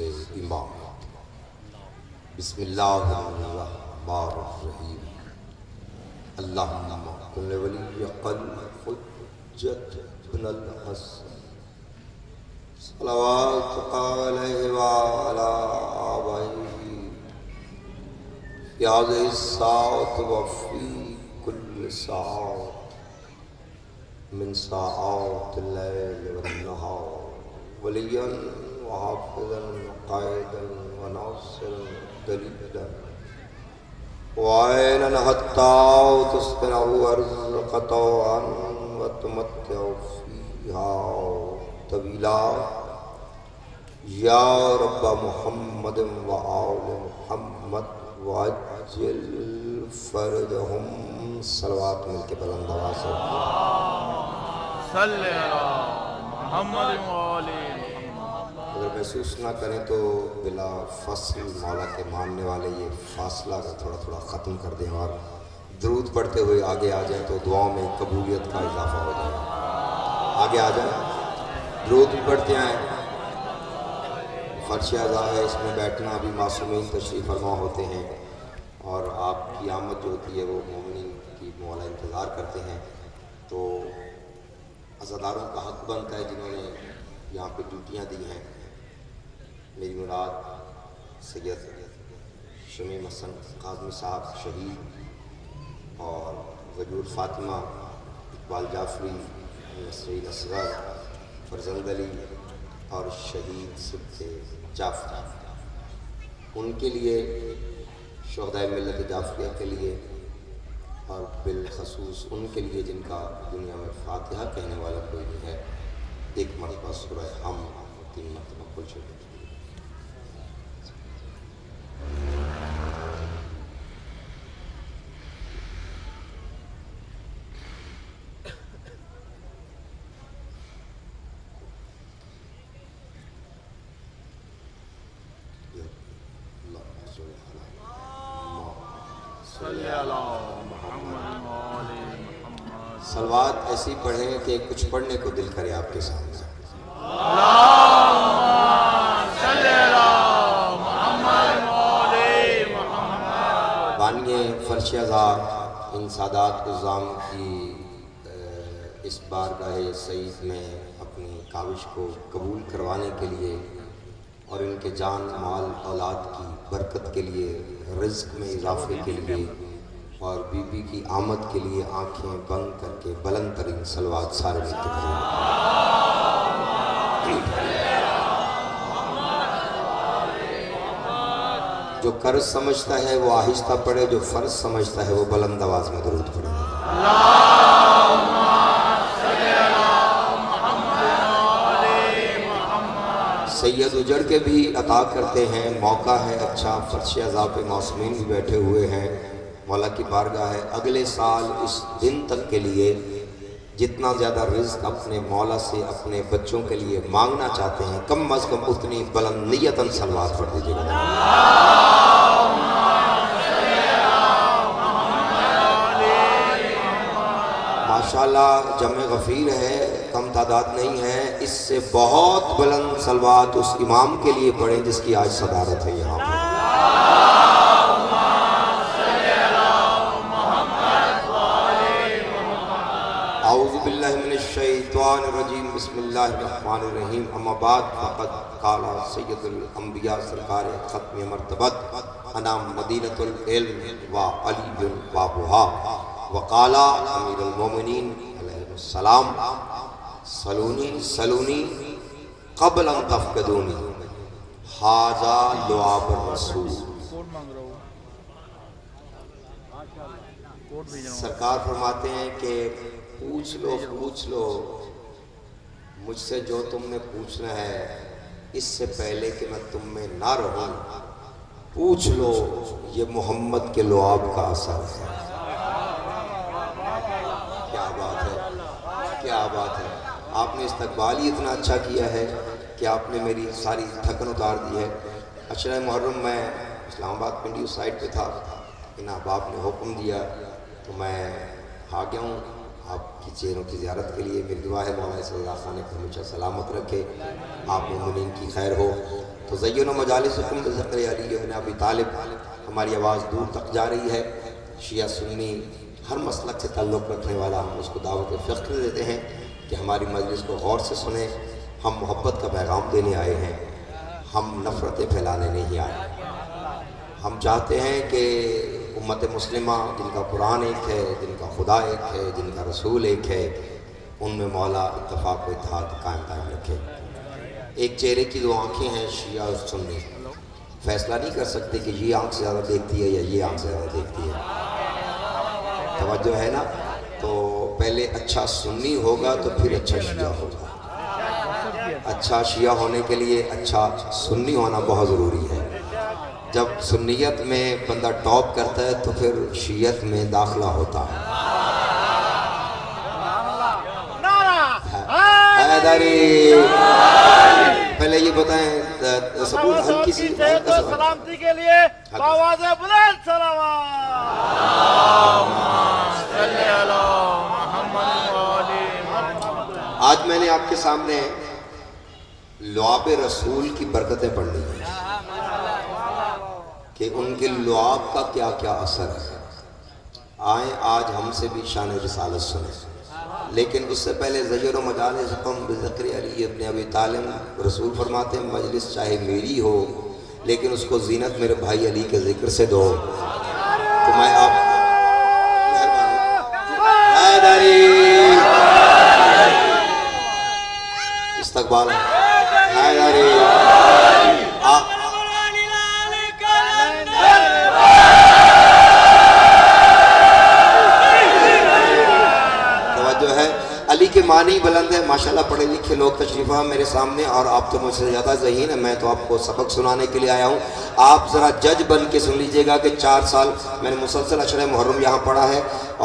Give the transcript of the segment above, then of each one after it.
سے امام۔ بسم اللہ الرحمن الرحیم۔ اللہم کن ولی قلب حجت بن الحسن صلوات علیہ وعلا آبائہ فی هذه الساعة وفی کل ساعة من ساعات اللیل والنہار ولیا وحافظا قائدا وناصرا دلیلا وعینا حتی تسکنہ ارزق طوعا وتمتع فیہا طویلا یا رب محمد وآل محمد وعجل فرجہم۔ صلوات مل کے بلند آواز سے صلی اللہ محمد وآلہ محمد۔ اگر محسوس نہ کریں تو بلا فصل مولا کے ماننے والے یہ فاصلہ کا تھوڑا تھوڑا ختم کر دیں اور درود پڑھتے ہوئے آگے آ جائیں تو دعاؤں میں قبولیت کا اضافہ ہو جائے گا۔ آگے آ جائیں، درود بھی پڑھتے آئیں۔ فرش اعضاء ہے، اس میں بیٹھنا بھی معصومین تشریف فرما ہوتے ہیں اور آپ کی آمد جو ہوتی ہے وہ مومنین کی مولا انتظار کرتے ہیں، تو عزاداروں کا حق بنتا ہے جنہوں نے یہاں پہ ڈیوٹیاں دی ہیں۔ میری مراد سید شمیم حسن قاظمی صاحب شہید اور غیور فاطمہ اقبال جعفری نسرین اصغر فرزند علی اور شہید سبت جعفر، ان کے لیے شہدائے ملت جعفریہ کے لیے اور بالخصوص ان کے لیے جن کا دنیا میں فاتحہ کہنے والا کوئی نہیں ہے، ایک مرتبہ سورہ ہم 3 مرتبہ کھول چھوڑیں۔ صلی اللہ محمد وآلہ محمد۔ صلوات ایسی پڑھیں کہ کچھ پڑھنے کو دل کرے آپ کے سامنے۔ اللہم صلی اللہ محمد وآلہ محمد۔ بانیے فرش اعضاء ان سادات عظام کی اس بارگاہ سعید میں اپنی کاوش کو قبول کروانے کے لیے اور ان کے جان مال اولاد کی برکت کے لیے، رزق میں اضافے کے لیے اور بی بی کی آمد کے لیے آنکھیں بند کر کے بلند ترین صلوات سارے مل کے پڑھیں۔ جو قرض سمجھتا ہے وہ آہستہ پڑھے، جو فرض سمجھتا ہے وہ بلند آواز میں درود پڑھے۔ سید اجڑ کے بھی عطا کرتے ہیں، موقع ہے اچھا، فرش اعضاء پہ معصومین بھی بیٹھے ہوئے ہیں، مولا کی بارگاہ ہے۔ اگلے سال اس دن تک کے لیے جتنا زیادہ رزق اپنے مولا سے اپنے بچوں کے لیے مانگنا چاہتے ہیں، کم از کم اتنی بلند نیتاً صلوات پڑھ دیجیے گا۔ ماشاءاللہ جمع غفیر ہے، کم تعداد نہیں ہے، اس سے بہت بلند صلوات اس امام کے لیے پڑھیں جس کی آج صدارت ہے یہاں پر۔ اعوذ باللہ من الشیطان الرجیم، بسم اللہ الرحمن الرحیم، اما بعد فقد قال سید الانبیاء سرکار ختم مرتبت انا مدینۃ العلم و علی بابھا وقال امیر المومنین علیہ السلام سلونی سلونی قبل ان تفقدونی ھذا لعاب الرسول۔ سرکار فرماتے ہیں کہ پوچھ لو مجھ سے جو تم نے پوچھنا ہے، اس سے پہلے کہ میں تم میں نہ رہوں، پوچھ لو، یہ محمد کے لعاب کا اثر ہے۔ کیا بات ہے، کیا بات ہے، آپ نے استقبال ہی اتنا اچھا کیا ہے کہ آپ نے میری ساری تھکن اتار دی ہے۔ عشرہ محرم میں اسلام آباد پنڈی اس سائٹ پہ تھا، ان احباب نے حکم دیا تو میں آ گیا ہوں آپ کی چہروں کی زیارت کے لیے۔ میری دعا ہے مولا صلی اللہ خانے کو ہمیشہ سلامت رکھے، آپ مومنین کی خیر ہو۔ تو زینوا مجالسکم بذکر علی ابن ابی طالب، ہماری آواز دور تک جا رہی ہے، شیعہ سنی ہر مسلک سے تعلق رکھنے والا ہم اس کو دعوت فقر دیتے ہیں کہ ہماری مجلس کو غور سے سنیں۔ ہم محبت کا پیغام دینے آئے ہیں، ہم نفرتیں پھیلانے نہیں آئے۔ ہم چاہتے ہیں کہ امت مسلمہ جن کا قرآن ایک ہے، جن کا خدا ایک ہے، جن کا رسول ایک ہے، ان میں مولا اتفاق و اتحاد قائم رکھے۔ ایک چہرے کی دو آنکھیں ہیں شیعہ اور سنی، فیصلہ نہیں کر سکتے کہ یہ آنکھ سے زیادہ دیکھتی ہے یا یہ آنکھ سے زیادہ دیکھتی ہے، توجہ ہے نا؟ تو پہلے اچھا سنی ہوگا تو پھر اچھا شیعہ ہوگا۔ اچھا شیعہ ہونے کے لیے اچھا سنی ہونا بہت ضروری ہے۔ جب سنیت میں بندہ ٹاپ کرتا ہے تو پھر شیعت میں داخلہ ہوتا ہے۔ حیدری پہلے یہ بتائیں ثبوت ہلکی سی سلامتی کے لیے آواز بلند صلوات۔ آج میں نے آپ کے سامنے لعاب رسول کی برکتیں پڑھنی ہیں کہ ان کے لعاب کا کیا کیا اثر ہے۔ آئیں آج ہم سے بھی شان رسالت سنیں، لیکن اس سے پہلے زینوا مجالسکم بذکر علی ابن ابی طالب، رسول فرماتے ہیں مجلس چاہے میری ہو لیکن اس کو زینت میرے بھائی علی کے ذکر سے دو۔ تو میں آپ استقبال توجہ ہے۔ علی کے معنی بلند ہے، ماشاءاللہ پڑھے لکھے لوگ تشریف ہیں میرے سامنے، اور آپ تو مجھ سے زیادہ ذہین ہیں، میں تو آپ کو سبق سنانے کے لیے آیا ہوں۔ آپ ذرا جج بن کے سن لیجئے گا کہ 4 سال میں نے مسلسل عشرہ محرم یہاں پڑھا ہے،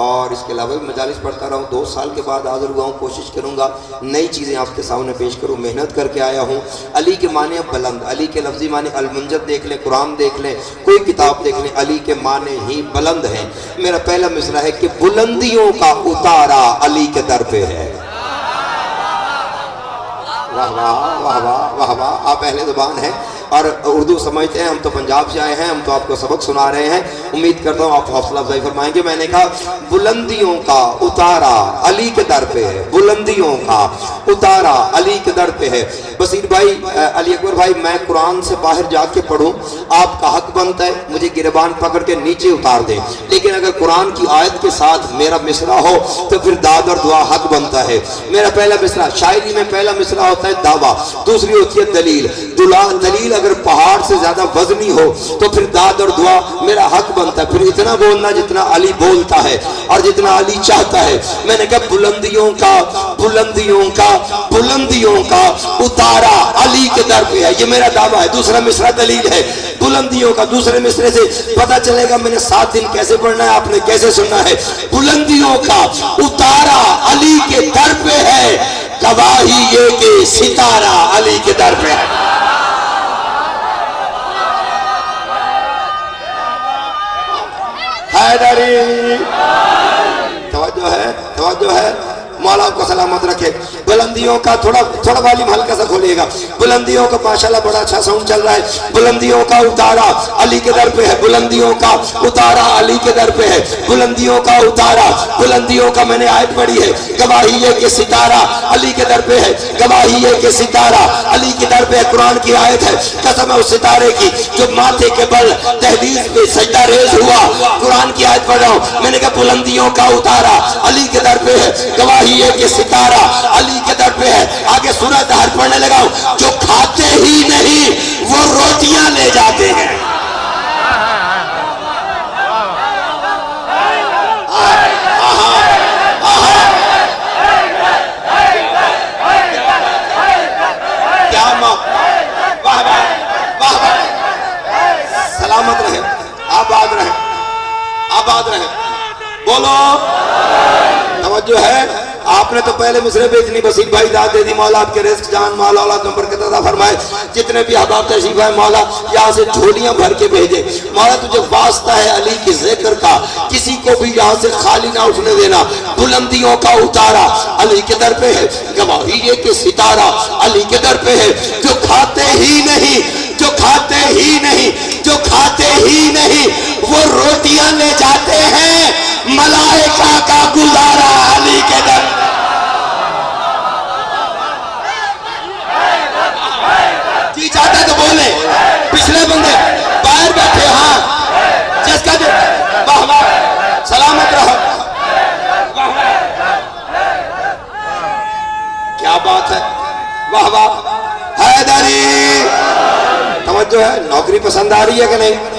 اور اس کے علاوہ بھی مجالس پڑھتا رہا ہوں۔ 2 سال کے بعد حاضر ہوا ہوں، کوشش کروں گا نئی چیزیں آپ کے سامنے پیش کروں، محنت کر کے آیا ہوں۔ علی کے معنی بلند، علی کے لفظی معنی المنجد دیکھ لیں، قرآن دیکھ لیں، کوئی کتاب دیکھ لیں، علی کے معنی ہی بلند ہیں۔ میرا پہلا مصرع ہے کہ بلندیوں کا اتارا علی کے در پہ ہے۔ واہ واہ واہ واہ واہ واہ، آپ اہل زبان ہیں اور اردو سمجھتے ہیں، ہم تو پنجاب سے آئے ہیں، ہم تو آپ کو سبق سنا رہے ہیں، امید کرتا ہوں آپ حوصلہ افزائی فرمائیں گے۔ میں نے کہا بلندیوں کا اتارا علی کے در پہ ہے، بلندیوں کا اتارا علی کے در پہ ہے۔ بصیر بھائی، علی اکبر بھائی، میں قرآن سے باہر جا کے پڑھوں، آپ کا حق بنتا ہے مجھے گریبان پکڑ کے نیچے اتار دیں، لیکن اگر قرآن کی آیت کے ساتھ میرا مصرع ہو تو پھر داد اور دعا حق بنتا ہے۔ میرا پہلا مصرع، شاعری میں پہلا مصرع ہوتا ہے دعویٰ، دوسری ہوتی ہے دلیل۔ دلیل اگر پہاڑ سے زیادہ وزنی ہو تو پھر داد اور دعا میرا حق بنتا ہے، پھر اتنا بولنا جتنا علی بولتا ہے اور جتنا علی چاہتا ہے۔ میں نے کہا بلندیوں کا بلندیوں کا بلندیوں کا اتارا علی کے در پہ ہے، یہ میرا دعویٰ ہے۔ دوسرا مصرع دلیل ہے بلندیوں کا، دوسرے مصرع سے پتہ چلے گا میں نے 7 دن کیسے پڑھنا ہے، آپ نے کیسے سننا ہے۔ بلندیوں کا اتارا علی کے در پہ ہے، گواہی یہ کہ ستارہ علی کے در پہ ہے۔ حیدری توجہ ہے، توجہ ہے، مولا آپ کو سلامت رکھے۔ بلندیوں کا تھوڑا والیوم ہلکا سا کھولیے گا۔ بلندیوں کا ماشاءاللہ بڑا اچھا ساؤنڈ چل رہا ہے۔ بلندیوں کا اتارا علی کے در پہ ہے، بلندیوں کا اتارا علی کے در پہ ہے، بلندیوں کا اتارا، بلندیوں کا میں نے آیت پڑھی ہے، گواہی یہ کہ ستارہ علی کے در پہ ہے، گواہی یہ کہ ستارہ علی کے در پہ ہے۔ قرآن کی آیت ہے، قسم ہے اس ستارے کی جو ماتھے کے بل دہلیز پہ سجدہ ریز ہوا۔ قرآن کی آیت پڑھ رہا ہوں، میں نے کہا بلندیوں کا اتارا علی کے در پہ ہے، گواہی یہ کہ ستارہ علی کے در پہ ہے۔ آگے سورہ دہر پڑھنے لگا ہوں، جو کھاتے ہی نہیں وہ روٹیاں لے جاتے ہیں۔ سلامت رہے، آباد رہے، آباد رہے، بولو توجہ ہے۔ آپ نے تو پہلے مصرع پہ اتنی بصیر بھائی داد دے دی، مولا آپ کے رزق جان مال اولاد میں برکت عطا فرمائے۔ جتنے بھی احباب تشریف ہے مولا یہاں سے جھولیاں بھر کے بھیجے۔ مولا تجھے واسطہ ہے علی کے ذکر کا، کسی کو بھی یہاں سے خالی نہ اٹھنے دینا۔ بلندیوں کا اتارا علی کے در پہ ہے، گواہی یہ کہ ستارہ علی کے در پہ ہے، جو کھاتے ہی نہیں، جو ہی نہیں جو کھاتے ہی نہیں وہ روٹیاں لے جاتے ہیں ملائکہ کا گزارا علی کے در جی چاہتا تو بولے پچھلے بندے باہر بیٹھے ہاں جس کا جو واہ واہ سلامت رہو کیا بات ہے واہ واہ حیدری توجہ ہے نوکری پسند آ رہی ہے کہ نہیں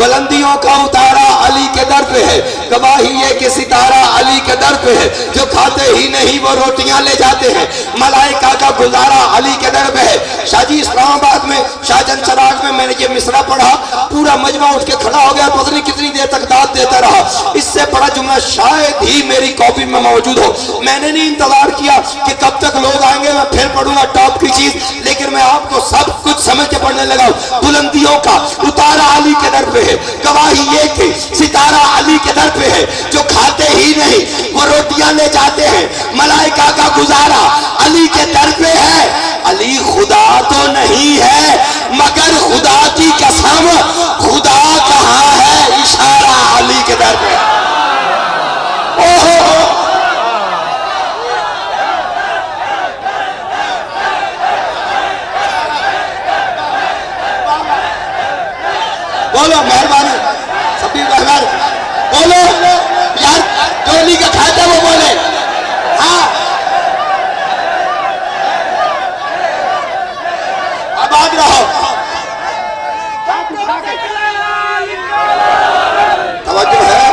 بلندیوں کا اتارا علی کے در پہ ہے گواہی یہ کہ ستارہ علی کے در پہ ہے جو کھاتے ہی نہیں وہ روٹیاں لے جاتے ہیں ملائکہ کا گزارا علی کے در پہ ہے شاہ جی اسلام آباد میں شاہ جن چراغ میں نے یہ مصرع پڑھا پورا مجمع اٹھ کے کھڑا ہو گیا پتہ نہیں کتنی دیر تک داد دیتا رہا اس سے بڑا جملہ شاید ہی میری کاپی میں موجود ہو میں نے نہیں انتظار کیا کہ کب تک لوگ آئیں گے میں پھر پڑھوں گا ٹاپ کی چیز لیکن میں آپ کو سب کچھ سمجھ کے پڑھنے لگا بلندیوں کا اتارا علی کے در پہ ہے گواہی یہ کہ ستارہ علی کے در پہ ہے جو کھاتے ہی نہیں وہ روٹیاں لے جاتے ہیں ملائکہ کا گزارا علی کے در پہ ہے علی خدا تو نہیں ہے مگر خدا کی قسم خدا کہاں ہے اشارہ علی کے در پہ بولو مہربانی سبھی مہربانی بولو یار جو علی کا کھاتا ہے وہ بولے ہاں آباد رہو توجہ ہے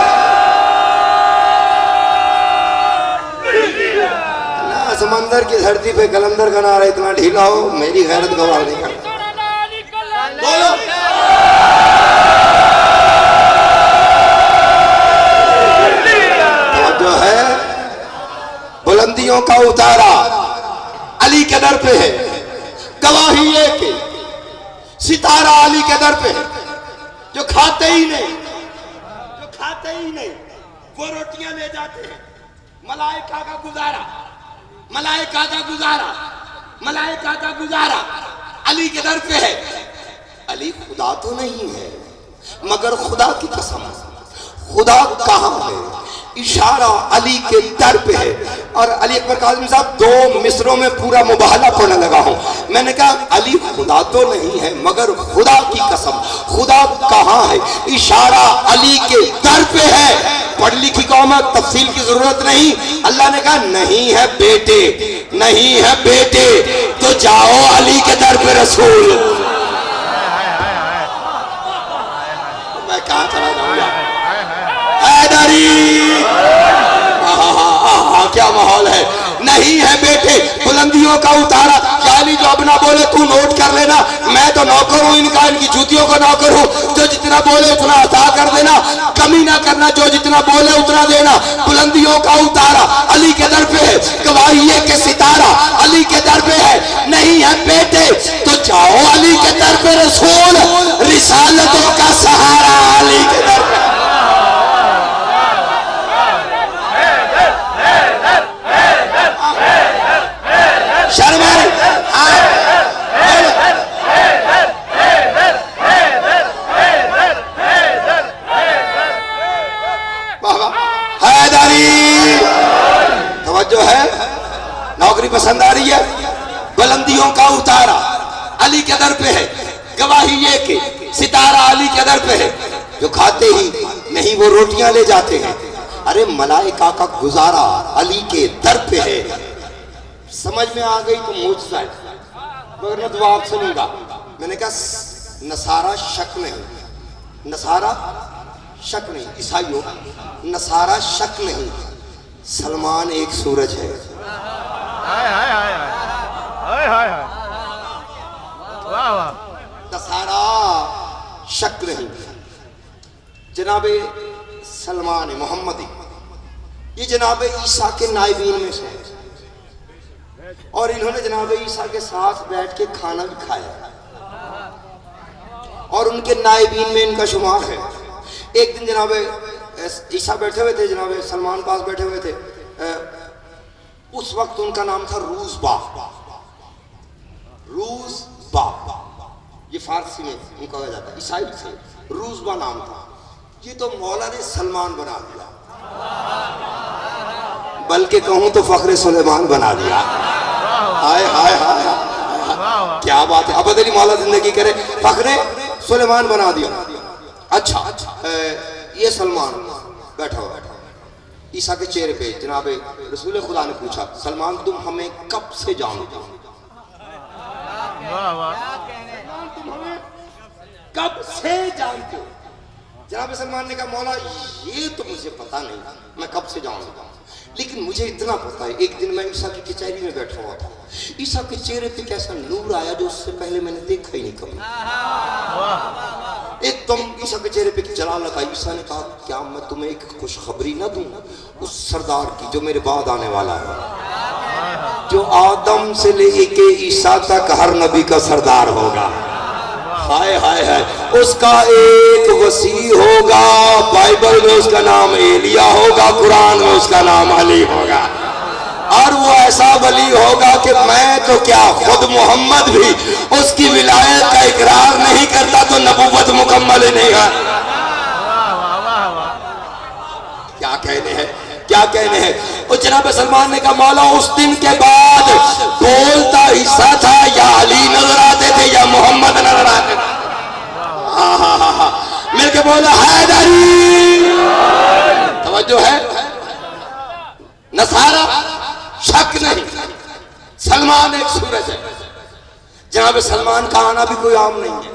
نا سمندر کی دھرتی پہ کلندر کا نعرہ اتنا ڈھیلا ہو میری غیرت گوار نہیں کرتا بولو جو ہے بلندیوں کا اتارا علی کے در پہ ہے گواہی یہ کہ ستارہ علی کے در پہ ہے جو کھاتے ہی نہیں وہ روٹیاں لے جاتے ہیں ملائکہ کا گزارا ملائکہ کا گزارا علی کے در پہ ہے علی خدا تو نہیں ہے مگر خدا کی قسم خدا کہاں ہے اشارہ علی کے در پہ ہے اور علی اکبر کاظمی صاحب دو مصروں میں پورا مباہلہ پڑھنے لگا ہوں میں نے کہا علی خدا تو نہیں ہے مگر خدا کی قسم خدا کہاں ہے اشارہ علی کے در پہ ہے پڑھ لکھی قوم ہے تفصیل کی ضرورت نہیں اللہ نے کہا نہیں ہے بیٹے تو جاؤ علی کے در پہ رسول میں کہاں چلا جاؤں گا حیدری کیا ماحول ہے نہیں ہے بیٹے بلندیوں کا اتارا یعنی جو اب نہ بولے تو نوٹ کر لینا میں تو نوکر ہوں ان کی جوتیوں کا نوکر ہوں جو جتنا بولے اتنا عطا کر دینا کمی نہ کرنا جو جتنا بولے اتنا دینا بلندیوں کا اتارا علی کے در پہ ہے گواہی ہے کہ ستارہ علی کے در پہ ہے نہیں ہے بیٹے تو جاؤ علی کے در پہ رسول رسالتوں کا سہارا علی کے در پہ شرمائے حیدری توجہ ہے نوکری پسند آ رہی ہے بلندیوں کا اتارا علی کے در پہ ہے گواہی یہ کہ ستارہ علی کے در پہ ہے جو کھاتے ہی نہیں وہ روٹیاں لے جاتے ہیں ارے ملائکہ کا گزارا علی کے در پہ ہے سمجھ میں آ گئی تو معجزہ ہے مگر میں دعا آپ سنوں گا میں نے کہا نصارہ شک نہیں عیسائیوں نصارہ شک نہیں سلمان ایک سورج ہے نصارہ شک نہیں جناب سلمان محمدی یہ جناب عیسیٰ کے نائبین میں سے اور انہوں نے جناب عیسیٰ کے ساتھ بیٹھ کے کھانا بھی کھایا اور ان کے نائبین میں ان کا شمار ہے ایک دن جناب عیسیٰ بیٹھے ہوئے تھے جناب سلمان پاس بیٹھے ہوئے تھے اس وقت ان کا نام تھا روز با یہ فارسی میں ان کو کہا جاتا ہے، عیسائی سے، روزبا نام تھا، یہ تو مولا نے سلمان بنا دیا، بلکہ کہوں تو فخر سلیمان بنا دیا۔ ہائے ہائے ہائے کیا بات ہے، ابد علی مولا زندگی کرے، فخر سلیمان بنا دیا۔ اچھا یہ سلمان بیٹھا ہوا، عیسیٰ کے چہرے پہ جناب رسول خدا نے پوچھا، سلمان تم ہمیں کب سے جانتے ہو؟ تم ہمیں کب سے جانتے ہو؟ جناب سلمان نے کہا مولا یہ تو مجھے پتا نہیں میں کب سے جانتا ہوں، لیکن مجھے اتنا پتا ہے ایک دن میں عیسیٰ کی کچہری میں بیٹھا ہوا تھا، عیسیٰ کے چہرے پہ کیسا نور آیا جو اس سے پہلے میں نے دیکھا ہی نہیں کبھی، ایک دم عیسیٰ کے چہرے پہ جلال لگا۔ عیسیٰ نے کہا کیا میں تمہیں ایک خوشخبری نہ دوں اس سردار کی جو میرے بعد آنے والا ہے، جو آدم سے لے کے عیسیٰ تک ہر نبی کا سردار ہوگا، ہائے ہائے ہائے، اس کا ایک وسیع ہوگا، بائبل میں اس کا نام ایلیا ہوگا، قرآن میں اس کا نام علی ہوگا، اور وہ ایسا ولی ہوگا کہ میں تو کیا خود محمد بھی اس کی ولایت کا اقرار نہیں کرتا تو نبوت مکمل ہی نہیں ہے۔ کیا کہنے ہیں، کیا کہنے ہیں۔ اور جناب سلمان نے کہا مولا اس دن کے بعد بولتا عیسیٰ تھا یا علی نظر آتے تھے یا محمد نظر آتے تھے؟ مل کے بولا حیدری، توجہ ہے، نصارہ شک نہیں، سلمان ایک سورج ہے، جناب سلمان کا آنا بھی کوئی عام نہیں ہے،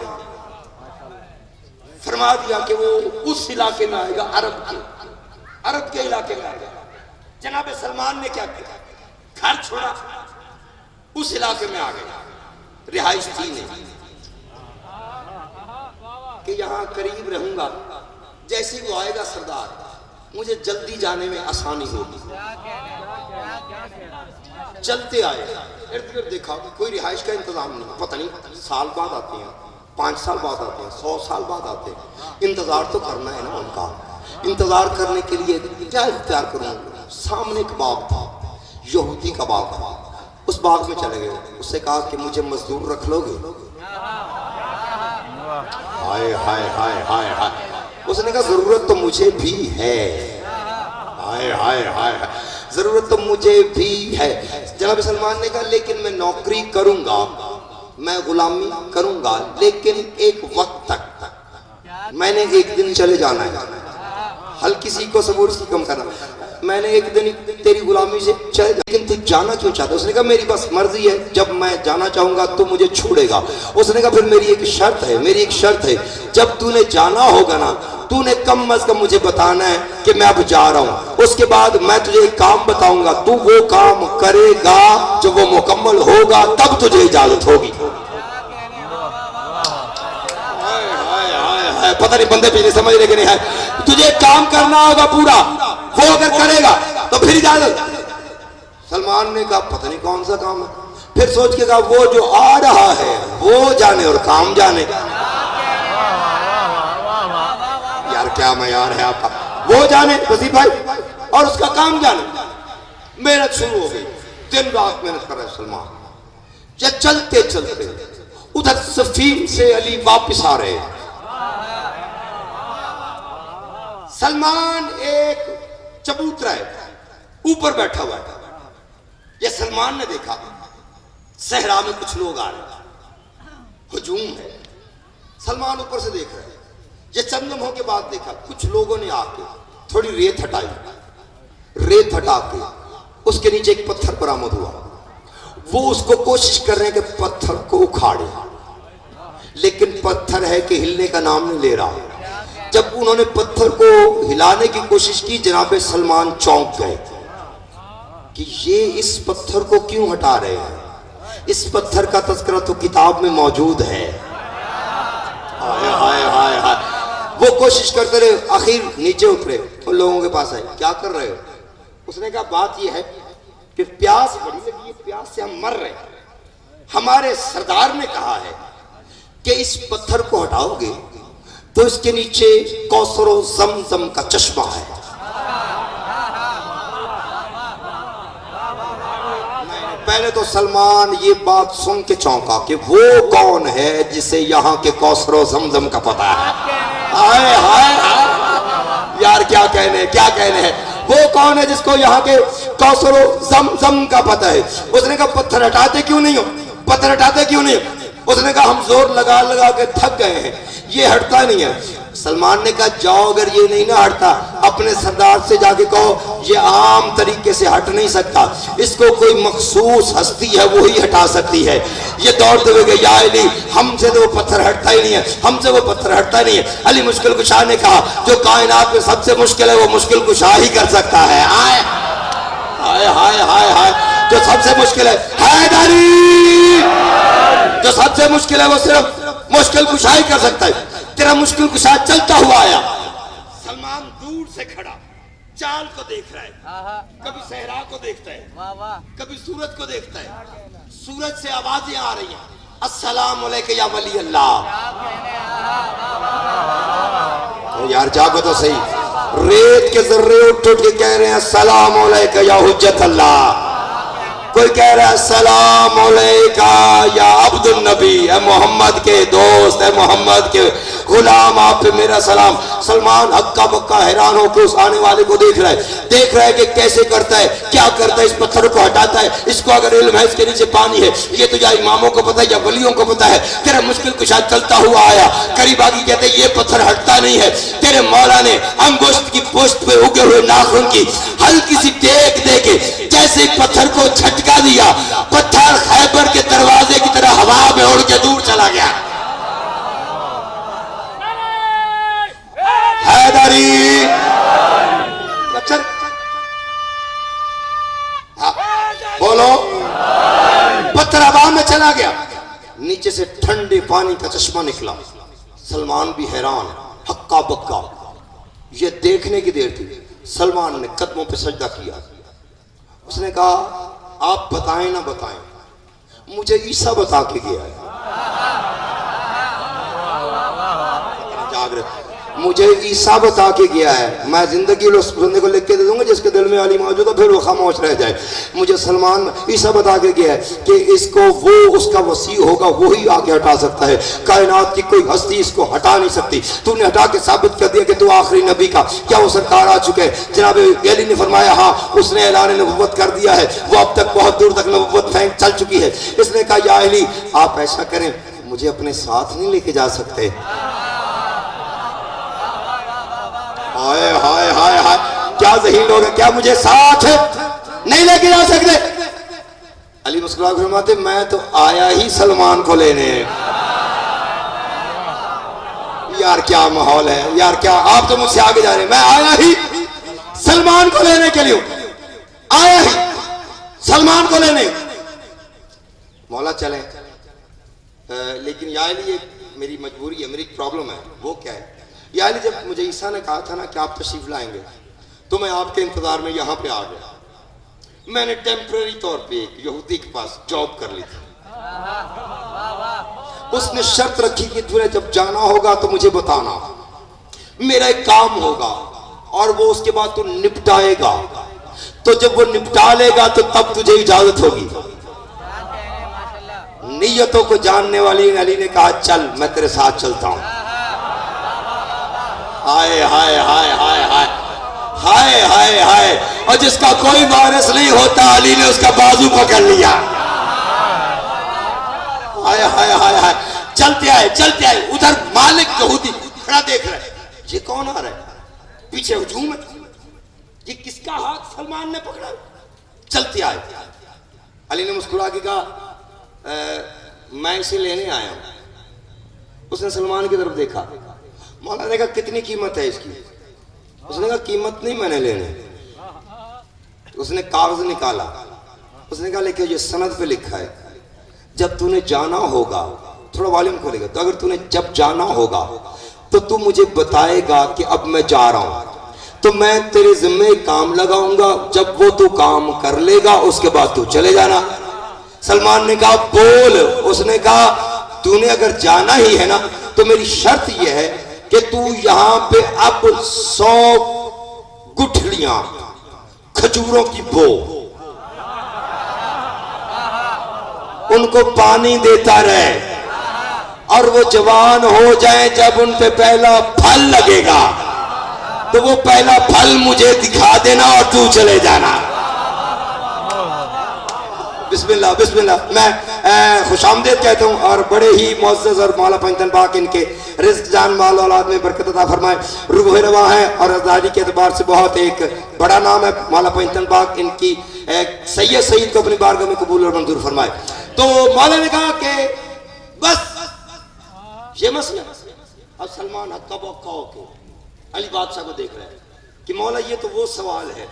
فرما دیا کہ وہ اس علاقے میں آئے گا، عرب کے علاقے میں آئے گا۔ جناب سلمان نے کیا کیا، گھر چھوڑا، اس علاقے میں آ گیا، رہائش تھی نہیں کہ یہاں قریب رہوں گا، جیسے وہ آئے گا سردار مجھے جلدی جانے میں آسانی ہوگی۔ چلتے آئے، ارد گرد دیکھا کوئی رہائش کا انتظام نہیں، پتہ نہیں سال بعد آتے ہیں، 5 سال بعد آتے ہیں، 100 سال بعد آتے ہیں، انتظار تو کرنا ہے نا ان کا۔ انتظار کرنے کے لیے کیا اختیار کروں، سامنے ایک باغ تھا، یہودی کا باغ تھا، اس باغ میں چلے گئے، اس سے کہا کہ مجھے مزدور رکھ لو گے؟ ہائے ہائے ہائے ہائے ہائے، اس نے کہا ضرورت تو مجھے بھی ہے، ہائے ہائے ہائے ضرورت تو مجھے بھی ہے۔ جناب سلمان نے کہا لیکن میں نوکری کروں گا، میں غلامی کروں گا، لیکن ایک وقت تک، میں نے ایک دن چلے جانا ہے، ہلکی سی کو صبر کی کم کرنا، میں نے ایک دن تیری غلامی سے چلے جانا، لیکن تو جانا کیوں چاہتا ہے؟ اس نے کہا میری بس مرضی ہے، جب میں جانا چاہوں گا تو مجھے چھوڑے گا۔ اس نے کہا پھر میری ایک شرط ہے، میری ایک شرط ہے، جب تو نے جانا ہوگا نا تو نے کم از کم مجھے بتانا ہے کہ میں اب جا رہا ہوں، اس کے بعد میں تجھے ایک کام بتاؤں گا، تو وہ کام کرے گا، جب وہ مکمل ہوگا تب تجھے اجازت ہوگی۔ پتہ نہیں بندے پیچھے سمجھ رہے کہ نہیں ہے، تجھے کام کرنا ہوگا پورا، وہ اگر کرے گا تو پھر اجازت۔ سلمان نے کہا پتہ نہیں کون سا کام ہے، پھر سوچ کے کہا وہ جو آ رہا ہے وہ جانے اور کام جانے۔ یار کیا معیار ہے آپ کا، وہ جانے وزیر بھائی اور اس کا کام جانے۔ محنت شروع ہو گئی، دن رات محنت کر رہے سلمان، چلتے چلتے ادھر سفین سے علی واپس آ رہے ہیں، سلمان ایک چبوترا ہے اوپر بیٹھا ہوا ہے، یہ سلمان نے دیکھا صحرا میں کچھ لوگ آ رہے ہیں، ہجوم ہے، سلمان اوپر سے دیکھ رہے ہیں، یہ چند لمحوں کے بعد دیکھا کچھ لوگوں نے آ کے تھوڑی ریت ہٹائی، ریت ہٹا کے اس کے نیچے ایک پتھر برآمد ہوا، وہ اس کو کوشش کر رہے ہیں کہ پتھر کو اکھاڑے، لیکن پتھر ہے کہ ہلنے کا نام نہیں لے رہا۔ جب انہوں نے پتھر کو ہلانے کی کوشش کی جناب سلمان چونک گئے کہ یہ اس پتھر کو کیوں ہٹا رہے ہیں، اس پتھر کا تذکرہ تو کتاب میں موجود ہے۔ ہائے ہائے ہائے ہائے، وہ کوشش کرتے رہے، آخر نیچے اترے، ان لوگوں کے پاس آئے، کیا کر رہے ہو؟ اس نے کہا بات یہ ہے کہ پیاس بڑی لگی ہے، پیاس سے ہم مر رہے ہیں، ہمارے سردار نے کہا ہے کہ اس پتھر کو ہٹاؤ گے تو اس کے نیچے کوثر و زمزم کا چشمہ ہے۔ پہلے تو سلمان یہ بات سن کے چونکا کہ وہ کون ہے جسے یہاں کے کوثر و زمزم کا پتہ ہے. ہائے ہائے یار کیا کہنے ہیں. وہ کون ہے جس کو یہاں کے کوثر و زمزم کا پتہ ہے. اس نے کہا پتھر ہٹاتے کیوں نہیں ہو. اس نے کہا ہم زور لگا کے تھک گئے ہیں, یہ ہٹتا نہیں ہے. سلمان نے کہا جاؤ, اگر یہ نہیں نہ ہٹتا اپنے سردار سے جا کے کہو یہ عام طریقے سے ہٹ نہیں سکتا, اس کو کوئی مخصوص ہستی ہے وہی ہٹا سکتی ہے. یہ دوڑتے ہوئے کہ یا علی ہم سے تو وہ پتھر ہٹتا ہی نہیں ہے. علی مشکل کشا نے کہا جو کائنات میں سب سے مشکل ہے وہ مشکل کشا ہی کر سکتا ہے. ہائے ہائے ہائے ہائے, جو سب سے مشکل ہے حیدری, جو سب سے مشکل ہے وہ صرف مشکل کشا ہی کر سکتا ہے. تیرا مشکل کشا چلتا ہوا آیا. سلمان دور سے کھڑا چال کو دیکھ رہا ہے, کبھی صحرا کو دیکھتا ہے, کبھی سورج کو دیکھتا ہے. سورج سے آوازیں آ رہی ہیں السلام علیکم یا ولی اللہ. یار جاگو تو صحیح. ریت کے ذرے اٹھ کے کہہ رہے ہیں السلام علیکم یا حجت اللہ. کوئی کہہ رہا ہے السلام علیکم یا عبد النبی, اے محمد کے دوست, اے محمد کے غلام, آپ پہ میرا سلام. سلمان ہکا بکا حیران ہو کے اس آنے والے کو دیکھ رہا ہے کہ کیسے کرتا ہے, کیا کرتا ہے, اس پتھر کو ہٹاتا ہے. اس کو اگر علم ہے اس کے نیچے پانی ہے, یہ تو یا اماموں کو پتہ ہے یا ولیوں کو پتہ ہے. تیرا مشکل کشا چلتا ہوا آیا, قریب آگے کہتے ہیں یہ پتھر ہٹتا نہیں ہے. تیرے مولا نے انگشت کی پشت پہ اگے ہوئے ناخن کی ہلکی سی ٹیک دے کے جیسے پتھر کو جھٹکا دیا, پتھر خیبر کے دروازے کی طرح ہوا میں اڑ کے دور چلا گیا. حیدری بولو. پتھر ہوا میں چلا گیا, نیچے سے ٹھنڈے پانی کا چشمہ نکلا. سلمان بھی حیران, ہکا بکا. یہ دیکھنے کی دیر تھی. سلمان نے قدموں پہ سجدہ کیا. اس نے کہا آپ بتائیں نہ بتائیں, مجھے عیسیٰ بتا کے گیا ہے. جاگرت, مجھے عیسیٰ بتا کے گیا ہے. میں زندگی اس بندے کو لکھ کے دے دوں گا جس کے دل میں علی موجود ہے, پھر وہ خاموش رہ جائے. مجھے سلمان عیسیٰ بتا کے گیا ہے کہ اس کو وہ اس کا وسیع ہوگا وہی آگے ہٹا سکتا ہے. کائنات کی کوئی ہستی اس کو ہٹا نہیں سکتی. تو نے ہٹا کے ثابت کر دیا کہ تو آخری نبی کا. کیا وہ سرکار آ چکے ہیں؟ جناب علی نے فرمایا ہاں, اس نے اعلان نبوت کر دیا ہے. وہ اب تک بہت دور تک نبوت پھینک چل چکی ہے. اس نے کہا یا علی آپ ایسا کریں, مجھے اپنے ساتھ نہیں لے کے جا سکتے. ہائے ہائے ہائے ہائے, کیا ذہین لوگ ہیں, کیا مجھے ساتھ نہیں لے کے جا سکتے؟ علی مسکرا کے فرماتے میں تو آیا ہی سلمان کو لینے. یار کیا ماحول ہے, یار کیا, آپ تو مجھ سے آگے جا رہے ہیں. میں آیا ہی سلمان کو لینے کے لیے, آیا ہی سلمان کو لینے. مولا چلیں, لیکن یا علی یہ میری مجبوری ہے, میری پرابلم ہے. وہ کیا ہے؟ یا علی جب مجھے عیسیٰ نے کہا تھا نا کہ آپ تشریف لائیں گے تو میں آپ کے انتظار میں یہاں پہ آ گیا. میں نے ٹیمپرری طور پہ ایک یہودی کے پاس جاب کر لی تھی. اس نے شرط رکھی کہ تجھے جب جانا ہوگا تو مجھے بتانا, میرا ایک کام ہوگا اور وہ اس کے بعد تو نپٹائے گا. تو جب وہ نپٹا لے گا تو تب تجھے اجازت ہوگی. نیتوں کو جاننے والی علی نے کہا چل میں تیرے ساتھ چلتا ہوں. ہائے ہائے ہائے ہائے ہائے ہائے ہائے ہائے, اور جس کا کوئی وارث نہیں ہوتا علی نے اس کا بازو پکڑ لیا. ہائے ہائے ہائے ہائے, چلتے آئے. ادھر مالک یہودی کھڑا دیکھ رہا ہے, یہ کون آ رہا ہے, پیچھے ہجوم ہے, یہ کس کا ہاتھ سلمان نے پکڑا. چلتے آئے. علی نے مسکرا کے کہا میں اسے لینے آیا ہوں. اس نے سلمان کی طرف دیکھا. مولا نے کہا کتنی قیمت ہے اس کی؟ اس نے کہا قیمت نہیں میں نے لینے. اس نے کاغذ نکالا. اس نے کہا لیکن یہ سند پہ لکھا ہے جب تو نے جانا ہوگا, تھوڑا والیوم کھولے گا, تو اگر تو نے جب جانا ہوگا تو تو مجھے بتائے گا کہ اب میں جا رہا ہوں, تو میں تیرے ذمہ کام لگاؤں گا. جب وہ تو کام کر لے گا اس کے بعد تو چلے جانا. سلمان نے کہا بول. اس نے کہا تو نے اگر جانا ہی ہے نا تو میری شرط یہ ہے کہ تو یہاں پہ اب 100 گٹھلیاں کھجوروں کی بو, ان کو پانی دیتا رہے اور وہ جوان ہو جائیں، جب ان پہ پہلا پھل لگے گا تو وہ پہلا پھل مجھے دکھا دینا اور تو چلے جانا۔ بسم اللہ بسم اللہ۔ میں خوش آمدید کہتا ہوں، اور بڑے ہی معزز اور مولا پنجتن پاک ان کے رزق جان مال اولاد میں برکت عطا فرمائے، روح رواں ہے اور ازداری کے اعتبار سے بہت ایک بڑا نام ہے مولا پنجتن پاک، ان کی سید کو اپنی بارگاہ میں قبول اور منظور فرمائے۔ تو مولا نے کہا کہ بس یہ مسئلہ، اب سلمان حق کے علی بادشاہ کو دیکھ رہے ہیں کہ مولا یہ تو وہ سوال ہے،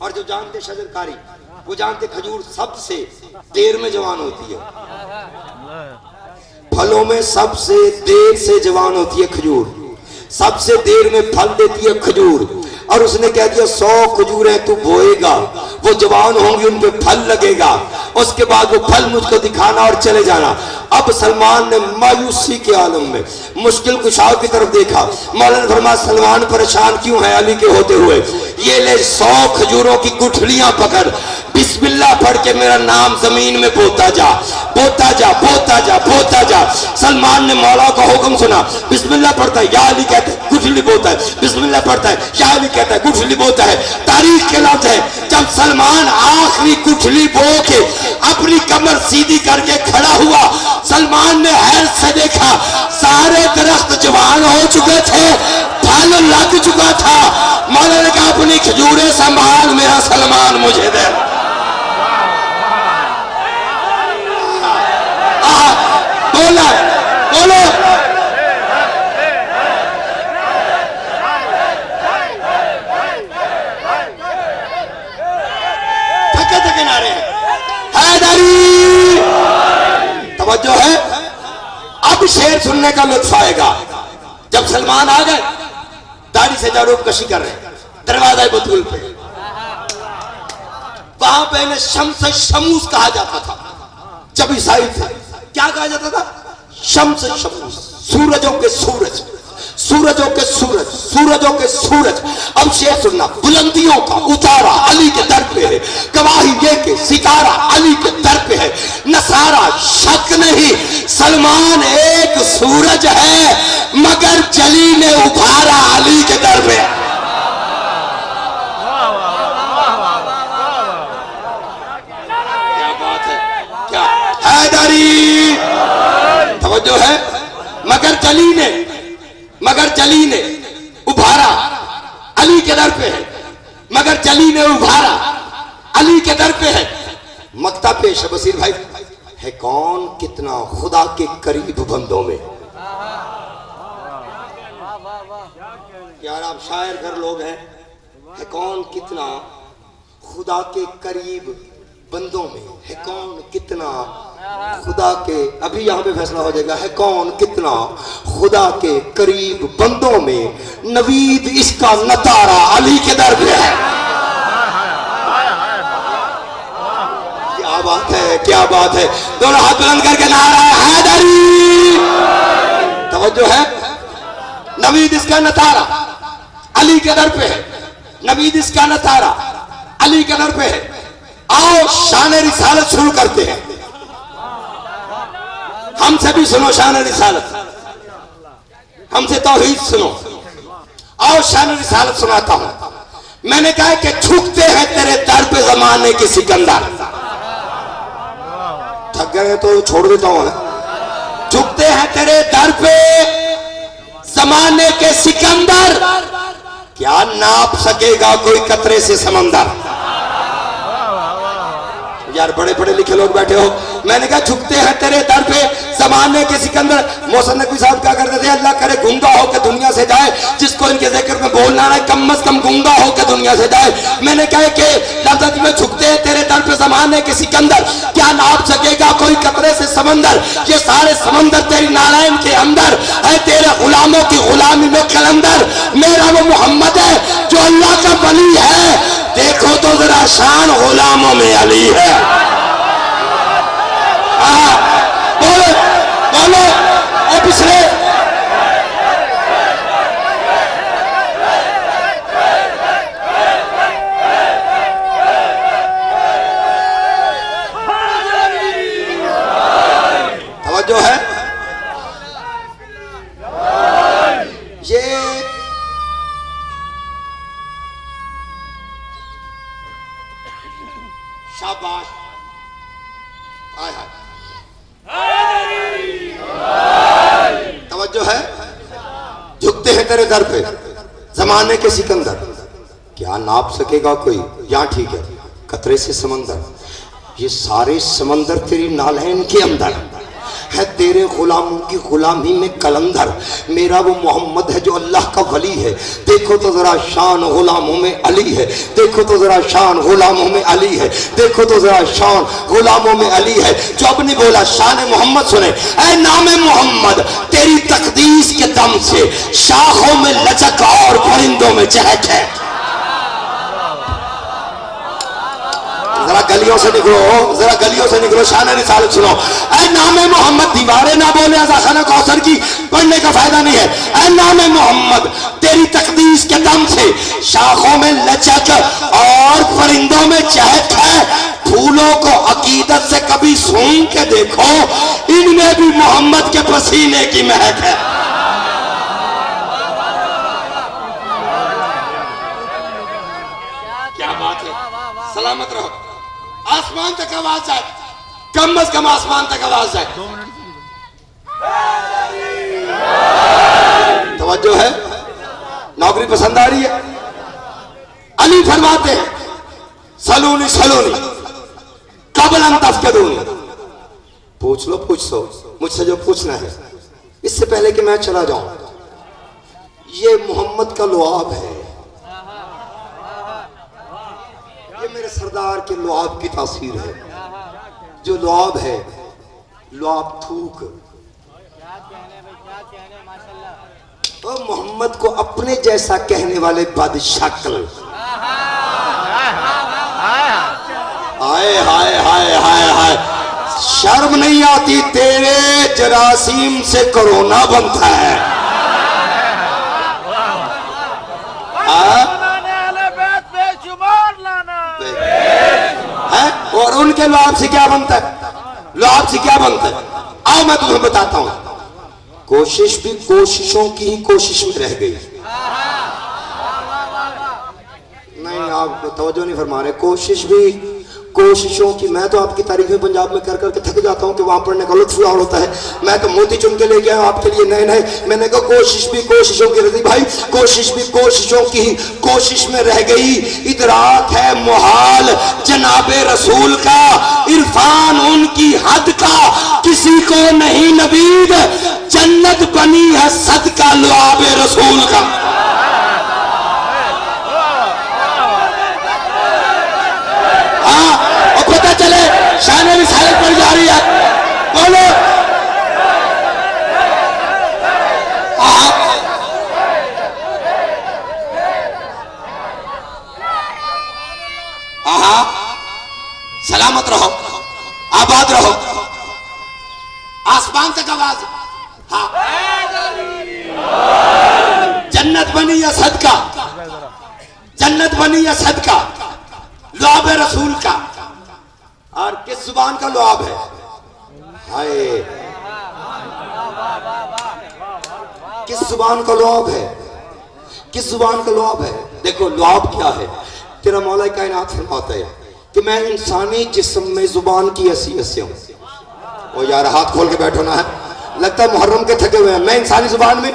اور جو جانتے شجرکاری وہ جانتے کھجور سب سے دیر میں جوان ہوتی ہے، پھلوں میں سب سے دیر سے جوان ہوتی ہے کھجور، سب سے دیر میں پھل دیتی ہے کھجور، اور اس نے کہہ دیا 100 کھجوریں تو بوئے گا، وہ جوان ہوں گی، ان پہ پھل لگے گا، اس کے بعد وہ پھل مجھ کو دکھانا اور چلے جانا۔ اب سلمان نے مایوسی کے عالم میں مشکل کشاؤ کی طرف دیکھا۔ مولا نے فرمایا سلمان پریشان کیوں ہے علی کے ہوتے ہوئے؟ یہ لے 100 کھجوروں کی گٹھلیاں پکڑ، بسم اللہ پڑھ کے میرا نام زمین میں بوتا جا، بوتا جا، بوتا جا، بوتا جا۔ سلمان نے مولا کا حکم سنا، بسم اللہ پڑھتا ہے، یا علی کہتا ہے گٹھلی بوتا ہے، بسم اللہ پڑھتا ہے، یا علی کہتا ہے گٹھلی بوتا ہے۔ تاریخ کے لفظ ہے جب سلمان آخری گٹھلی بو کے اپنی کمر سیدھی کر کے کھڑا ہوا، سلمان نے حیرت سے دیکھا سارے درخت جوان ہو چکے تھے، پھل لگ چکا تھا۔ مولا نے کہا اپنی کھجوریں سنبھال، میرا سلمان مجھے دے۔ بولا بولو تھکے تھکے نعرے ہیں، حیدری توجہ ہے۔ اب شعر سننے کا لطف آئے گا۔ جب سلمان آ گئے، داڑھی سے جاروب کشی کر رہے دروازہ بطول پہ، وہاں پہ انہیں شمس شموس کہا جاتا تھا۔ جب عیسائی تھے کیا کہا جاتا تھا؟ شمس شموس، سورجوں کے سورج، سورجوں کے سورج، سورجوں کے سورج۔ اب شعر سننا، بلندیوں کا اتارا علی کے در پہ ہے، گواہی یہ کہ ستارہ علی کے در پہ ہے، نصارہ شک نہیں سلمان ایک سورج ہے، مگر جلی نے ابھارا علی کے در پہ۔ کیا بات ہے، کیا حیدری توجہ ہے۔ مگر جلی نے ابھارا علی کے در پہ ہے، مگر جلی نے ابھارا علی کے در پہ ہے۔ مکتب پیش ہے بصیر بھائی، ہے کون کتنا خدا کے قریب بندوں میں۔ یار آپ شاعر گھر لوگ ہیں، ہے کون کتنا خدا کے قریب بندوں میں، ہے کون کتنا خدا کے، ابھی یہاں پہ فیصلہ ہو جائے گا، ہے کون کتنا خدا کے قریب بندوں میں، نوید اس کا نتارا علی کے در پہ ہے۔ کیا بات ہے، کیا بات ہے، دونوں ہاتھ بلند کر کے نعرہ حیدری توجہ ہے۔ نوید اس کا نتارا علی کے در پہ ہے، نوید اس کا نتارا علی کے در پہ ہے۔ آؤ شان رسالت شروع کرتے ہیں، ہم سے بھی سنو شان رسالت، ہم سے توحید سنو۔ آؤ شان رسالت سناتا ہوں۔ میں نے کہا کہ جھکتے ہیں تیرے در پہ زمانے کے سکندر، تھک گئے تو چھوڑ دیتا ہوں۔ جھکتے ہیں تیرے در پہ زمانے کے سکندر، کیا ناپ سکے گا کوئی قطرے سے سمندر۔ یار بڑے بڑے لکھے لوگ بیٹھے ہو، میں نے کہا جھکتے ہیں تیرے در پہ زمانے کے سکندر۔ محسن نقوی صاحب کیا کرتے تھے، اللہ کرے گنگا ہو کے دنیا سے جائے، جس کو ان کے ذکر میں بولنا ہے کم از کم گنگا ہو کے دنیا سے جائے۔ میں نے کہا کہ لفظ میں جھکتے ہیں تیرے در پہ زمانے کے سکندر، کیا ناپ سکے گا کوئی قطرے سے سمندر۔ یہ سارے سمندر تیری نارائن کے اندر ہے، تیرے غلاموں کی غلامی میں قلندر۔ میرا وہ محمد ہے جو اللہ کا ولی ہے، دیکھو تو ذرا شان غلاموں میں علی ہے۔ بولو بولو اے پچھلے یہ شاباش آئے توجہ ہے، جھکتے ہیں تیرے در پہ زمانے کے سکندر، کیا ناپ سکے گا کوئی؟ یہاں ٹھیک ہے، قطرے سے سمندر، یہ سارے سمندر تیری نالین کے اندر ہے، تیرے غلاموں کی غلامی میں کلندر، میرا وہ محمد ہے جو اللہ کا ولی ہے، دیکھو تو ذرا شان غلاموں میں علی ہے، دیکھو تو ذرا شان غلاموں میں علی ہے، دیکھو تو ذرا شان غلاموں میں علی ہے، جو اب نہیں بولا شان محمد سنے، اے نام محمد تیری تقدیس کے دم سے شاخوں میں لچک اور پرندوں میں چہک ہے، ذرا گلیوں سے نکلو، ذرا گلیوں سے نکلو، شان رسالت سنو، اے نام محمد دیوارے نہ بولے ازاخانہ کوثر کی پڑھنے کا فائدہ نہیں ہے، اے نام محمد تیری تقدیس کے دم سے شاخوں میں لچک اور پرندوں میں چہک ہے، پھولوں کو عقیدت سے کبھی سونگ کے دیکھو، ان میں بھی محمد کے پسینے کی مہک ہے۔ کیا بات ہے، سلامت رہو، آسمان تک آواز جائے، کم از کم آسمان تک آواز جائے، توجہ ہے، نوکری پسند آ رہی ہے؟ علی فرماتے ہیں سلونی سلونی قبل ان تفقدونی، پوچھ لو مجھ سے جو پوچھنا ہے، اس سے پہلے کہ میں چلا جاؤں، یہ محمد کا لعاب ہے، یہ میرے سردار کے لعاب کی تاثیر ہے، جو لعاب ہے، لعاب تھوک، اور محمد کو اپنے جیسا کہنے والے بد شکل، ہائے ہائے ہائے ہائے ہائے، شرم نہیں آتی؟ تیرے جراثیم سے کرونا بنتا ہے، اور ان کے لعاب سے کیا بنتا ہے؟ لعاب سے کیا بنتا ہے؟ آؤ میں تمہیں بتاتا ہوں، کوشش بھی کوششوں کی ہی کوشش میں رہ گئی، نہیں آپ توجہ نہیں فرما رہے، کوشش بھی کوششوں کی، میں تو آپ کی تعریفیں پنجاب میں کر کر کے تھک جاتا ہوں کہ وہاں پڑھنے کا لطف اور ہوتا ہے، میں تو موتی چن کے لے گیا ہوں آپ کے لیے نئے نئے، میں نے کہا کوشش بھی کوششوں کی، رضی بھائی کوشش بھی کوششوں کی کوشش میں رہ گئی، ادراک ہے محال جناب رسول کا، عرفان ان کی حد کا کسی کو نہیں نبید، جنت بنی ہے صدقہ لعاب رسول کا۔ چلے شان رسالت پر جا رہی ہے، بولو سلامت رہو، آباد رہو، آسمان تک آواز، ہاں جنت بنی یا صدقہ، جنت بنی یا صدقہ لعاب رسول کا، اور کس زبان کا لعاب ہے؟ ہائے کس زبان کا لعاب ہے؟ کس زبان کا لعاب ہے؟ دیکھو لعاب کیا ہے، تیرا مولا کائنات فرماتا ہے کہ میں انسانی جسم میں زبان کی حیثیت سے ہوں، او یار ہاتھ کھول کے بیٹھو نا ہے، لگتا ہے محرم کے تھکے ہوئے ہیں، میں انسانی زبان میں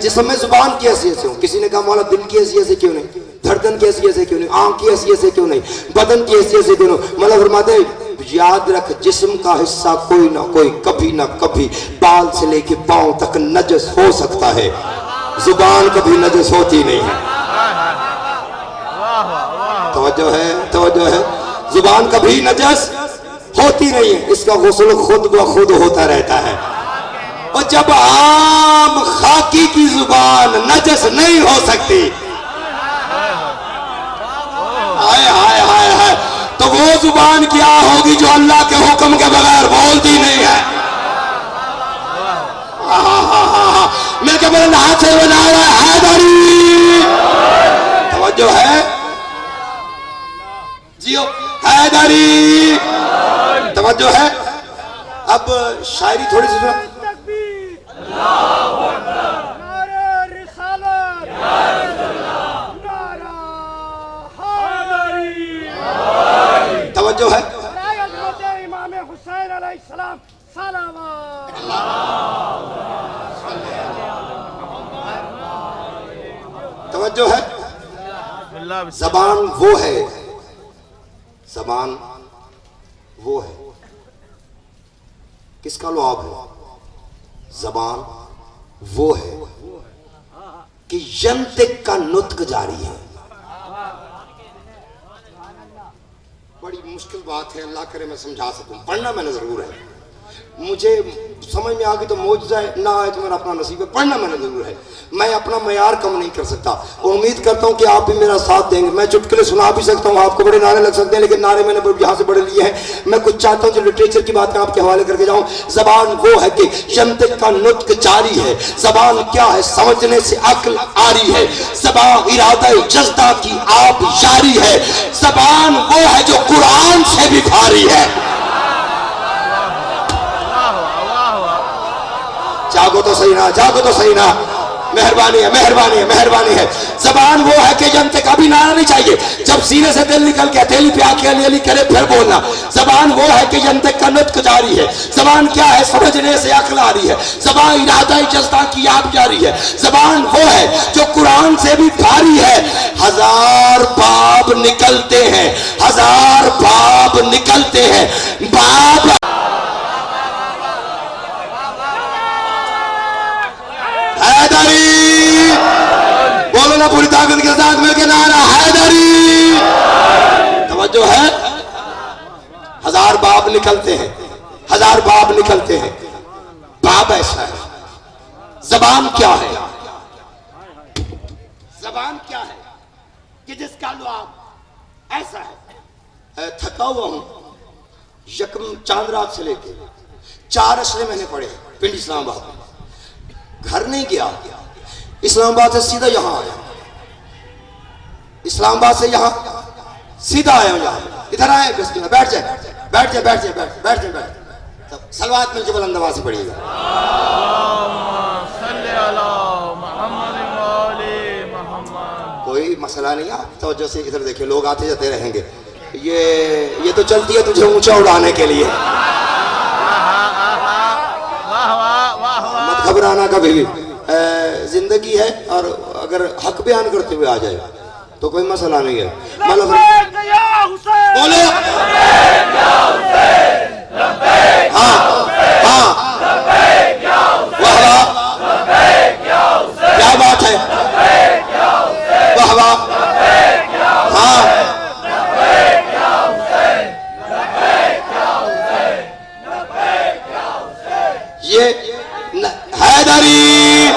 جسم میں زبان کی حیثیت سے ہوں، کسی نے کہا مولا دل کی حیثیت سے کیوں نہیں، دھڑکن کی حیثیت سے کیوں نہیں، آنکھ کی حیثیت سے کیوں نہیں، بدن کی حیثیت سے کیوں نہیں؟ مولا فرماتے ہیں یاد رکھ جسم کا حصہ کوئی نہ کوئی کبھی نہ کبھی بال سے لے کے پاؤں تک نجس ہو سکتا ہے، زبان کبھی نجس ہوتی نہیں ہے، توجہ ہے، زبان کبھی نجس ہوتی نہیں ہے، اس کا غسل خود بخود ہوتا رہتا ہے، اور جب عام خاکی کی زبان نجس نہیں ہو سکتی، ہائے ہائے ہائے ہائے، تو وہ زبان کیا ہوگی جو اللہ کے حکم کے بغیر بولتی نہیں ہے؟ میں کہ میرے ہاتھ سے بنایا حیدری، توجہ ہے جیو حیدری، توجہ ہے، اب شاعری تھوڑی سی سنا، توجہ ہے؟ زبان وہ ہے، زبان وہ ہے، کس کا لعاب ہے؟ زبان وہ ہے کہ ینطق کا نطق جاری ہے۔ بڑی مشکل بات ہے، اللہ کرے میں سمجھا سکوں، پڑھنا میں نے ضرور ہے، مجھے سمجھ میں آگئی تو معجزہ ہے، نہ آئے تو میرا اپنا نصیب ہے، پڑھنا میں نے ضرور ہے، میں اپنا معیار کم نہیں کر سکتا، امید کرتا ہوں کہ آپ بھی میرا ساتھ دیں گے۔ میں چٹکلے سنا بھی سکتا ہوں، آپ کو بڑے نعرے لگ سکتے ہیں، لیکن نعرے میں نے یہاں سے بڑے لیے ہیں۔ میں کچھ چاہتا ہوں جو لٹریچر کی باتیں آپ کے حوالے کر کے جاؤں۔ زبان وہ ہے کہ ینطق کا نطق جاری ہے، زبان کیا ہے؟ سمجھنے سے عقل آری ہے، زبان ارادہ جزدہ کی آپ جاری ہے، زبان وہ ہے جو قرآن سے بھی بھاری ہے۔ جاگو تو صحیح نہ، جاگو تو صحیح نہ، مہربانی ہے، مہربانی ہے، مہربانی ہے۔ زبان وہ ہے کہ ینطق ابھی نعرہ نہیں چاہیے، جب سینے سے دل نکل کے ہتھیلی پہ آ کے علی علی کرے پھر بولنا۔ زبان وہ ہے کہ ینطق کا نطق جاری ہے، زبان کیا ہے؟ سمجھنے سے عقل آ رہی ہے، زبان ارادہ جزدہ کی آپ جاری ہے، زبان وہ ہے جو قرآن سے بھی بھاری ہے۔ ہزار باب نکلتے ہیں، ہزار باب نکلتے ہیں، باب حیدری، بولو نا پوری طاقت کے ساتھ مل کے نعرہ حیدری۔ توجہ ہے؟ ہزار باب نکلتے ہیں، ہزار باب نکلتے ہیں، باب ایسا ہے۔ زبان کیا ہے؟ زبان کیا ہے کہ جس کا لعاب ایسا ہے۔ تھکا ہوا ہوں، یکم چاند رات سے لے کے 4 اشرے میں نے پڑھے پنڈ اسلام آباد میں، گھر نہیں گیا، اسلام آباد سے سیدھا یہاں آیا، اسلام آباد سے یہاں سیدھا آیا ہوں، یہاں ادھر آئے، بیٹھ جائے، بیٹھ جائے، بیٹھ جائے، بیٹھ جائے، بیٹھ جائے، سلوات مل کے بلند آواز سے پڑھیے گا۔ کوئی مسئلہ نہیں ہے، توجہ سے ادھر دیکھیں، لوگ آتے جاتے رہیں گے، یہ تو چلتی ہے تجھے اونچا اڑانے کے لیے، مت گھبرانا کبھی بھی، زندگی ہے، اور اگر حق بیان کرتے ہوئے آ جائے تو کوئی مسئلہ نہیں ہے۔ بولو ہاں ہاں، واہ واہ، کیا بات ہے، واہ واہ، ہاں یہ حیدری۔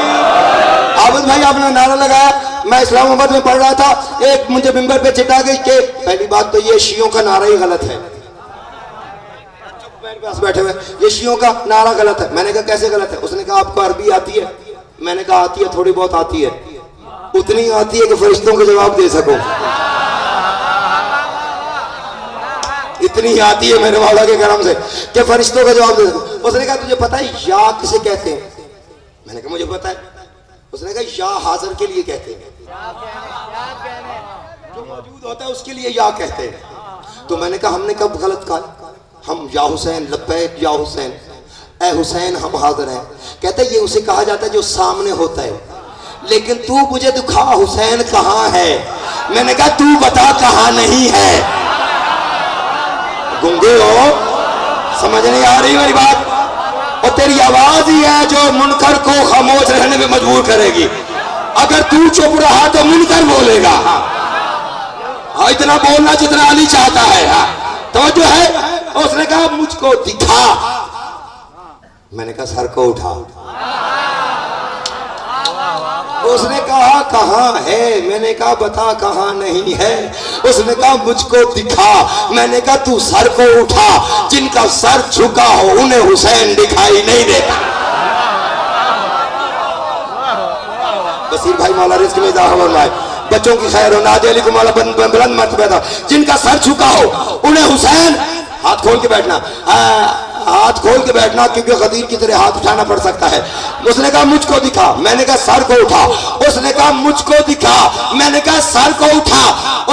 عابد بھائی آپ نے نعرہ لگایا، میں اسلام آباد میں پڑھ رہا تھا، ایک مجھے ممبر پہ چٹا گئی کہ پہلی بات تو یہ شیعوں کا نعرہ ہی غلط ہے، بیٹھے ہوئے، یہ شیعوں کا نعرہ غلط ہے۔ میں نے کہا کیسے غلط ہے؟ اس نے کہا آپ کو عربی آتی ہے؟ میں نے کہا آتی ہے، تھوڑی بہت آتی ہے، اتنی آتی ہے کہ فرشتوں کو جواب دے سکو، اتنی آتی ہے میرے مولا کے کرم سے کہ فرشتوں کا جواب دے سکو۔ اس نے کہا تجھے پتہ ہے یا کسے کہتے ہیں؟ میں نے کہا مجھے پتہ ہے۔ اس نے کہا یا حاضر کے لیے کہتے ہیں، جو موجود ہوتا ہے اس کے لیے یا کہتے ہیں۔ تو میں نے کہا ہم نے کب غلط کہا؟ ہم یا حسین لبیک یا حسین، اے حسین ہم حاضر ہیں۔ کہتا ہے یہ اسے کہا جاتا ہے جو سامنے ہوتا ہے، لیکن تو مجھے دکھا حسین کہاں ہے؟ میں نے کہا تو بتا کہاں نہیں ہے۔ گنگے ہو، سمجھ نہیں آ رہی میری بات؟ اور تیری آواز ہی ہے جو منکر کو خاموش رہنے میں مجبور کرے گی، اگر تو چپ رہا تو منکر بولے گا، اتنا بولنا جتنا علی چاہتا ہے۔ توجہ ہے؟ اس نے کہا مجھ کو دکھا، میں نے کہا سر کو اٹھا، اس نے کہا کہاں ہے؟ میں نے کہا بتا کہاں نہیں ہے؟ اس نے کہا مجھ کو دکھا، میں نے کہا تو سر کو اٹھا، جن کا سر جھکا ہو انہیں حسین دکھائی نہیں دیتا۔ بصیر بھائی مولا رزق میں اضافہ فرمائے، بچوں کی خیر ہو، نادی علی کو مولا بلند مرتبہ تھا، جن کا سر جھکا ہو انہیں حسین، ہاتھ کھول کے بیٹھنا، ہاتھ کھول کے بیٹھنا، کیونکہ غدیر کی طرح ہاتھ اٹھانا پڑ سکتا ہے۔ اس نے کہا مجھ کو دکھا، میں نے کہا سر کو اٹھا، اس نے کہا مجھ کو دکھا، میں نے کہا سر کو اٹھا،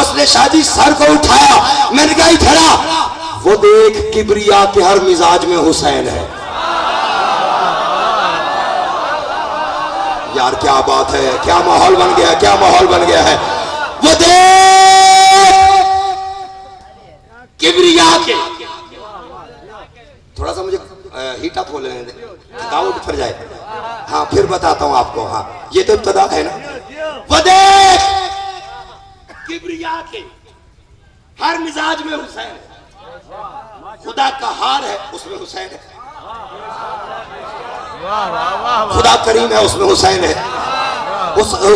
اس نے شادی سر کو اٹھایا، میں نے کہا ادھر آ، وہ دیکھ کبریا کے ہر مزاج میں حسین ہے۔ یار کیا بات ہے، کیا ماحول بن گیا، کیا ماحول بن گیا ہے. وہ دیکھ کبریا کے، تھوڑا سا مجھے ہیٹ اپ ہو لینے دیں، تھکاوٹ اتر جائے. ہاں پھر بتاتا ہوں آپ کو. ہاں یہ تو ابتدا ہے نا. وہ دیکھ کبریا کے ہر مزاج میں حسین ہے، خدا کا ہار ہے اس میں حسین ہے، خدا کریم ہے اس میں حسین ہے،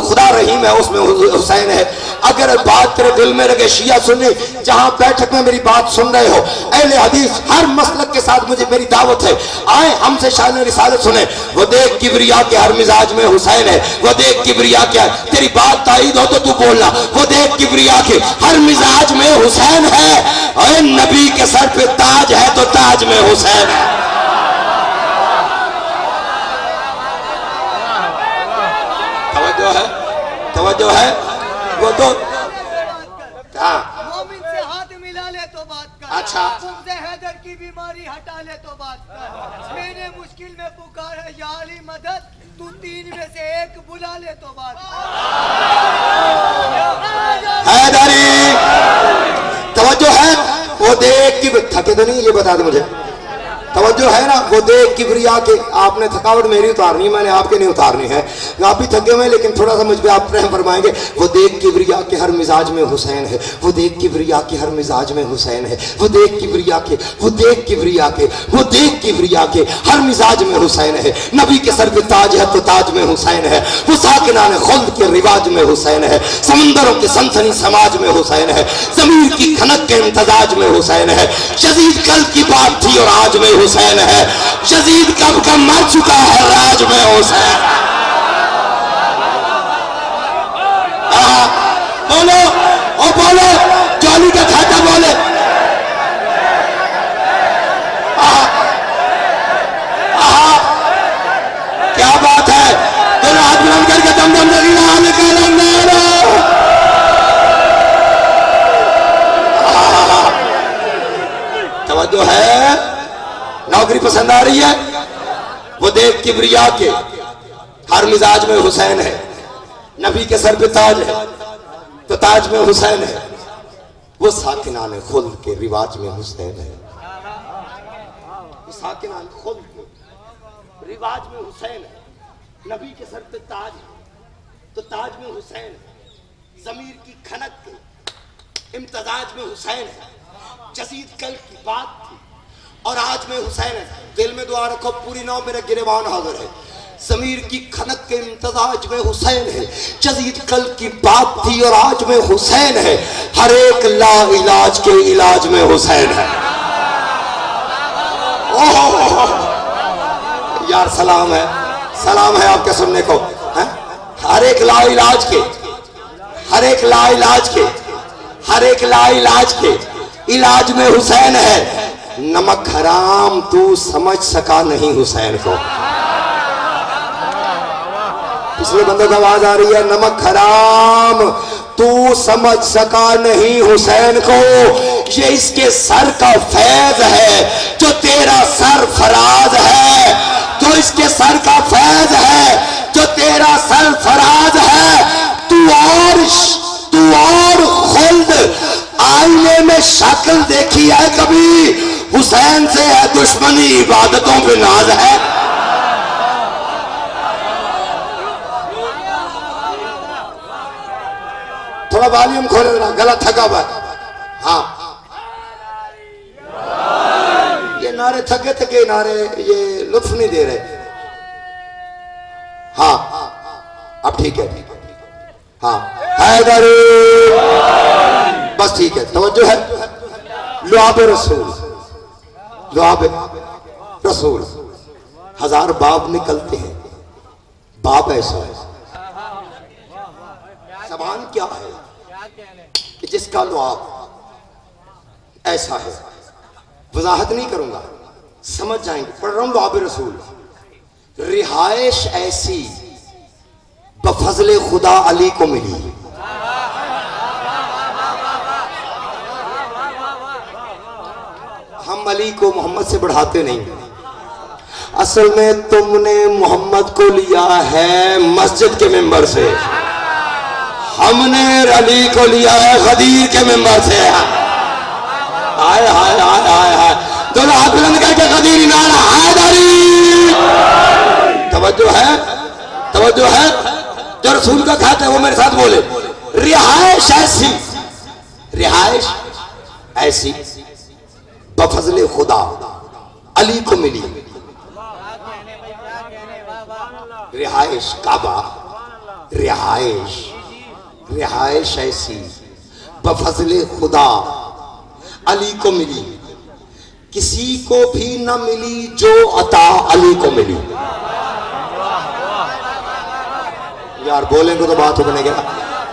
خدا رحیم ہے اس میں حسین ہے. اگر بات تیرے دل میں لگے شیعہ سنی، جہاں بیٹھک میں میری بات سن رہے ہو، اہل حدیث ہر مسلک کے ساتھ مجھے میری دعوت ہے، آئے ہم سے شان رسالت سنیں. وہ دیکھ کبریا کے ہر مزاج میں حسین ہے، وہ دیکھ کبریا کے، تیری بات تائید ہو تو تو بولنا. وہ دیکھ کبریا کے ہر مزاج میں حسین ہے، اے نبی کے سر پہ تاج ہے تو تاج میں حسین ہے. توجہ ہے. وہ تو مومن سے ہاتھ ملا لے تو بات کر، اچھا سے حیدر کی بیماری ہٹا لے تو بات کر. میں نے مشکل میں پکارا یا علی مدد، تو تین میں سے ایک بلا لے تو بات کر. حیدری توجہ ہے. وہ دیکھ کی تھکے تو نہیں، یہ بتا دیں مجھے. توجہ ہے نا. وہ دیکھ کبریا کے، آپ نے تھکاوٹ میری اتارنی ہے، میں نے آپ کے نہیں اتارنی ہے. آپ بھی تھکے ہوئے لیکن تھوڑا سا مجھ پہ آپ رحم فرمائیں گے. وہ دیکھ کبریا کے ہر مزاج میں حسین ہے، وہ دیکھ کبریا کے ہر مزاج میں حسین ہے، وہ دیکھ کبریا کے، وہ دیکھ کبریا کے، وہ دیکھ کبریا کے ہر مزاج میں حسین ہے. نبی کے سر پہ تاج ہے تو تاج میں حسین ہے، وہ ساکنان خلد کے رواج میں حسین ہے، سمندروں کے سنسنی سماج میں حسین ہے، ضمیر کی کھنک کے امتزاج میں حسین ہے. شدید قلب کی بات تھی اور آج میں حسین ہے، شدید کب کا مر چکا ہے راج میں حسین. بولو او بولو، جولی کا کھاتا بولے. کیا بات ہے. دونوں ہاتھ بلند کر کے دم دم دگیلا آنے کا لنگارا. توجہ ہے. نوکری پسند آ رہی ہے. وہ دیکھ کبریا کے ہر مزاج میں حسین ہے، نبی کے سر پہ تاج ہے تو تاج میں حسین ہے، وہ ساکنان خلد کے رواج میں حسین ہے، وہ ساکنان خلد کے رواج میں حسین ہے. نبی کے سر پہ تاج ہے تو تاج میں حسین ہے، ضمیر کی کھنک کے امتزاج میں حسین ہے، جسید کل کی بات تھی اور آج میں حسین ہے. دل میں دعا رکھو، پوری نو میرے گریبان حاضر ہے. ضمیر کی کھنک کے امتزاج میں حسین ہے، جدید کل کی بات تھی اور آج میں حسین ہے، ہر ایک لا علاج کے علاج میں حسین ہے. یار سلام ہے، سلام ہے آپ کے سننے کو. ہر ایک لا علاج کے، ہر ایک لا علاج کے، ہر ایک لا علاج کے علاج میں حسین ہے. نمک حرام تو سمجھ سکا نہیں حسین کو. پچھلے بندوں کا آواز آ رہی ہے. نمک حرام تو سمجھ سکا نہیں حسین کو، یہ اس کے سر کا فیض ہے جو تیرا سر فراز ہے، جو اس کے سر کا فیض ہے جو تیرا سر فراز ہے. تو اور خلد آئینے میں شکل دیکھی ہے کبھی؟ حسین سے ہے دشمنی، عبادتوں پہ ناز ہے. تھوڑا والیوم کھولے دینا، گلا تھکا ہوا ہے. ہاں یہ نعرے تھکے تھکے نعرے، یہ لطف نہیں دے رہے. ہاں اب ٹھیک ہے. ہاں حیدری بس ٹھیک ہے. توجہ ہے. لعاب رسول، لعاب رسول. ہزار باب نکلتے ہیں، باب ایسا ہے. زبان کیا ہے کہ جس کا لعاب ایسا ہے. وضاحت نہیں کروں گا، سمجھ جائیں گے. پڑھ رہا ہوں لعاب رسول. رہائش ایسی بفضل خدا علی کو ملی. ہم علی کو محمد سے بڑھاتے نہیں. اصل میں تم نے محمد کو لیا ہے مسجد کے ممبر سے، ہم نے علی کو لیا ہے غدیر کے ممبر سے۔ آئے آئے آئے آئے آئے دونوں ہاتھ بلند کر کے غدیر نعرہ حیدری۔ توجہ ہے، توجہ ہے، جو رسول کا کھاتا ہے وہ میرے ساتھ بولے، رہائش ایسی، رہائش ایسی بفضل خدا علی کو ملی، رہائش کعبہ، رہائش رہائش ایسی بفضل خدا علی کو ملی، کسی کو بھی نہ ملی جو عطا علی کو ملی۔ یار بولیں گے تو بات ہو بنے گا۔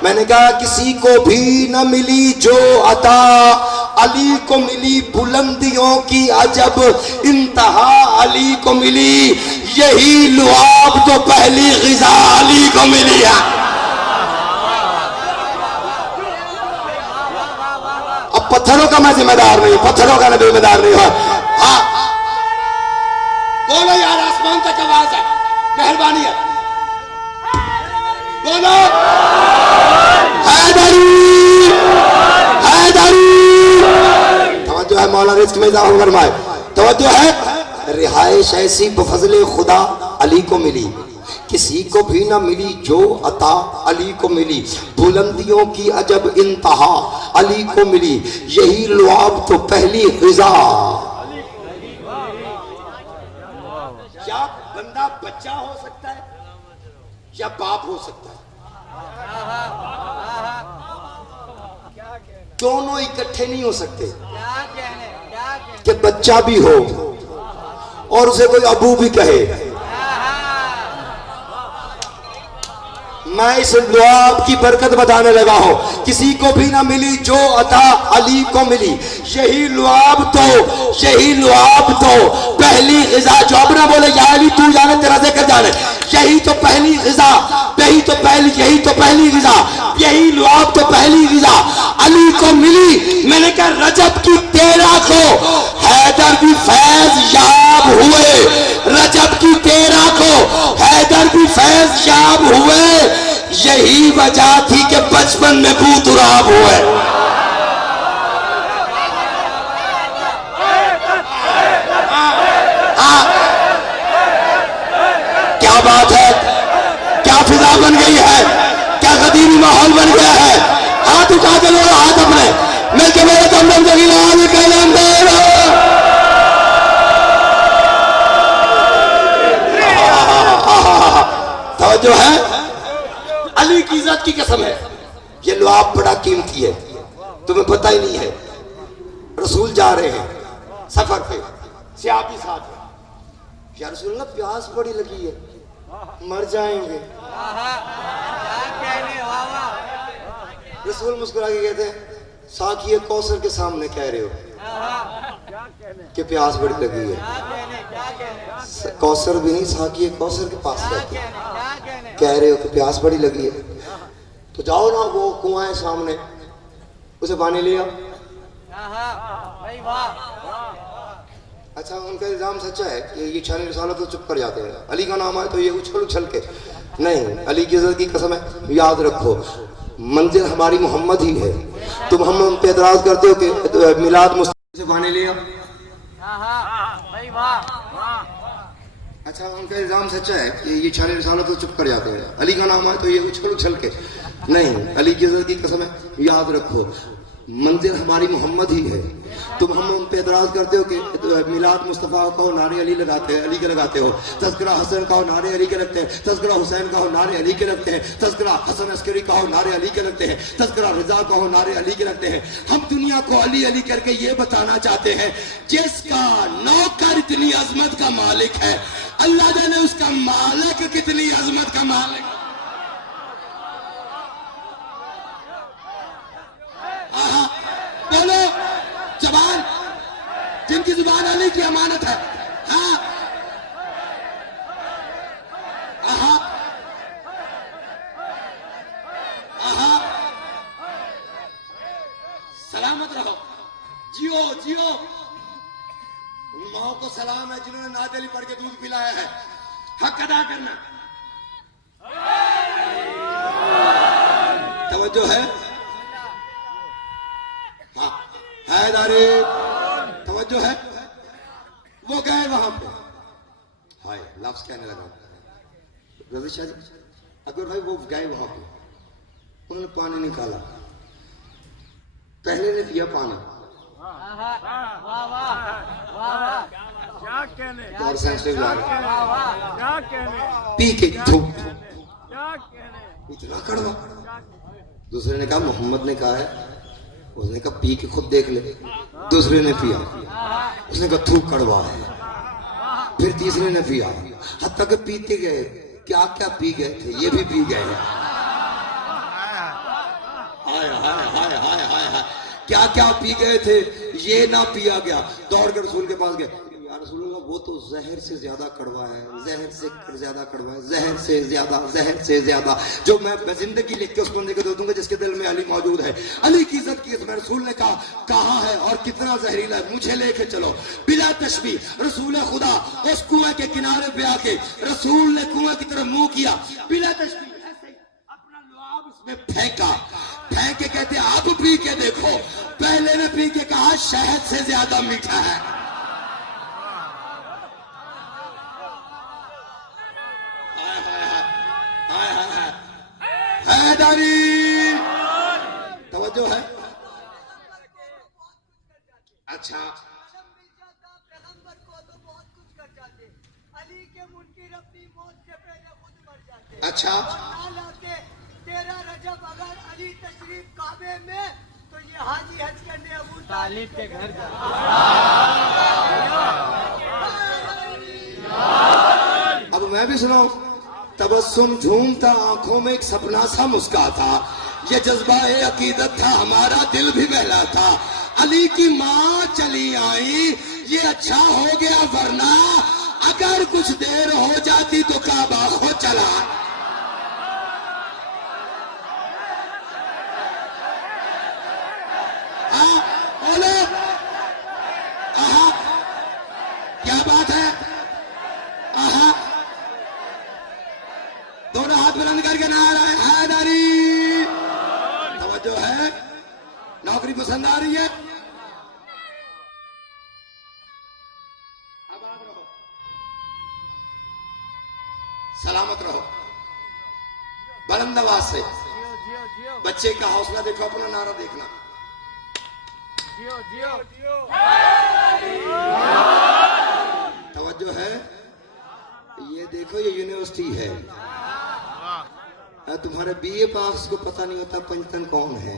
میں نے کہا کسی کو بھی نہ ملی جو عطا علی کو ملی، بلندیوں کی عجب انتہا علی کو ملی، یہی لعاب تو پہلی غذا علی کو ملی ہے۔ اب پتھروں کا میں ذمہ دار نہیں، پتھروں کا ذمہ دار نہیں ہو۔ ہاں بولو یار، آسمان تک آواز ہے، مہربانی ہے، بولو حیدری حیدری۔ توجہ ہے، مولا رزق میں اضافہ فرمائے، توجہ ہے۔ رہائش ایسی بفضل خدا علی کو ملی، کسی کو بھی نہ ملی جو عطا علی کو ملی، بلندیوں کی عجب انتہا علی کو ملی، یہی لعاب تو پہلی غذا۔ یا بندہ بچہ ہو سکتا ہے یا باپ ہو سکتا ہے، دونوں اکٹھے نہیں ہو سکتے، کہ بچہ بھی ہو اور اسے کوئی ابو بھی کہے۔ میں اس لعاب کی برکت بتانے لگا ہوں، کسی کو بھی نہ ملی جو عطا علی کو ملی، یہی لعاب تو پہلی غذا۔ جو اب نہ بولے یا علی تو جانے تیرا ذکر جانے، یہی تو پہلی غذا، یہی تو پہلی غذا، یہی لعاب تو پہلی غذا علی کو ملی۔ میں نے کہا رجب کی 13 کو حیدر بھی فیض یاب ہوئے، رجب کی 13 کو حیدر بھی فیض یاب ہوئے، یہی وجہ تھی کہ بچپن میں بو تراب ہوئے۔ کیا بات ہے، کیا فضا بن گئی ہے، کیا غدیری ماحول بن گیا ہے۔ ہاتھ اٹھا کے لوگ ہاتھ اپنے مل کے میرے دم دم جگی لال کلم دے۔ توجہ ہے، علی کی عزت کی قسم ہے، یہ لعاب بڑا قیمتی ہے، تمہیں پتہ ہی نہیں ہے۔ رسول جا رہے ہیں سفر پہ، صحابی ساتھ ہیں، یا رسول اللہ پیاس بڑی لگی ہے، مر جائیں گے۔ رسول مسکرا کے کہتے ہیں ساقی کوثر کے سامنے کہہ رہے ہو کہ پیاس بڑی لگی ہے، کوثر بھی نہیں، ساقی کوثر کے پاس رہتے ہیں، کہہ رہے ہو کہ پیاس بڑی لگی ہے، تو جاؤ نا، وہ کنواں ہے سامنے، اسے پانی لیا۔ اچھا ان کا الزام سچا ہے کہ یہ چھانے رسالت تو چپ کر جاتے ہیں، علی کا نام آئے تو یہ اچھل کے، نہیں، علی کی عزت کی قسم ہے، یاد رکھو منزل ہماری محمد ہی ہے، تم ہم پہ اعتراض کرتے ہو کہ میلاد مصطفیٰ سے پانی لیا۔ اچھا ان کا الزام سچا ہے کہ یہ چھانے رسالت تو چپ کر جاتے ہیں، علی کا نام آئے تو یہ اچھل کے، نہیں، علی کی عزت کی قسم ہے، یاد رکھو منزل ہماری محمد ہی ہے، تم ہم پہ اعتراض کرتے ہو کہ میلاد مصطفیٰ کا ہو نعرے علی لگاتے ہیں، علی کے لگاتے ہو، تذکرہ حسن کا ہو نعرے علی کے لگتے ہیں، تذکرہ حسین کا ہو نعرے علی کے لگتے ہیں، تذکرہ حسن عسکری کا ہو نعرے علی کے لگتے ہیں، تذکرہ رضا کا ہو نعرے علی کے لگتے ہیں۔ ہم دنیا کو علی علی کر کے یہ بتانا چاہتے ہیں جس کا نوکر اتنی عظمت کا مالک ہے، اللہ جانے اس کا مالک کتنی عظمت کا مالک۔ بولو زبان، جن کی زبان علی کی امانت ہے، ہاں سلامت رہو، جیو جیو، ماؤں کو سلام ہے جنہوں نے نعت علی پڑھ کے دودھ پلایا ہے. حق ادا کرنا. توجہ ہے؟ ہاں حیداری. توجہ ہے؟ وہ گئے وہاں پہ. ہائے لفظ کہنے لگا رضی شاہ جی اکبر بھائی. وہ گئے وہاں پہ, انہوں نے پانی نکالا. پہلے نے پیا پانی اور پی کے اتنا کڑوا. دوسرے نے کہا محمد نے کہا ہے. اس نے کہا پی کے خود دیکھ لے. دوسرے نے پیا, اس نے کہا تھوک کڑوا ہے. پھر تیسرے نے پیا, حتیٰ کہ پیتے گئے. کیا کیا پی گئے تھے یہ بھی پی گئے. کیا کیا پی گئے تھے یہ نہ پیا گیا. دوڑ کر رسول کے پاس گئے. یا رسول اللہ وہ تو زہر سے زیادہ کڑوا ہے, زہر سے زیادہ کڑوا ہے, زہر سے زیادہ, زہر سے زیادہ. جو میں زندگی لکھ کے اس بندے کو دے دوں گا جس کے دل میں علی موجود ہے. علی کی عزت کی میں رسول نے کہا کہاں ہے اور کتنا زہریلا ہے, مجھے لے کے چلو. بلا تشبیہ رسول خدا اس کنویں کے کنارے پہ آ کے رسول نے کنویں کی طرف منہ کیا. بلا تشبیہ میں پھینکا. پھینک کے کہتے اب پی کے دیکھو. پہلے نے پی کے کہا شہد سے زیادہ میٹھا ہے. حیدری. توجہ ہے؟ اچھا پیغمبر کو تو بہت کچھ کر جاتے. علی کے منکر اپنی موت سے پہلے خود مر جاتے. اچھا 13 رجب اگر علی تشریف کعبے میں تو یہ حاجی حج کرنے ابو طالب کے گھر جاتے. اب میں بھی سناؤں. تبسم جھومتا آنکھوں میں ایک سپنا سا مسکا تھا. یہ جذبہ عقیدت تھا ہمارا دل بھی بہلا تھا. علی کی ماں چلی آئی یہ اچھا ہو گیا ورنہ اگر کچھ دیر ہو جاتی تو کعبہ ہو چلا. کیا بات ہے؟ دونوں ہاتھ بلند کر کے نعرہ حیدری. توجہ ہے؟ نوکری پسند آ رہی ہے؟ آباد رہو, سلامت رہو. بلند آواز سے بچے کا حوصلہ دیکھو, اپنا نعرہ دیکھنا. توجہ ہے؟ یہ دیکھو یہ یونیورسٹی ہے. تمہارے بی اے پاس کو پتہ نہیں ہوتا پنجتن کون ہے.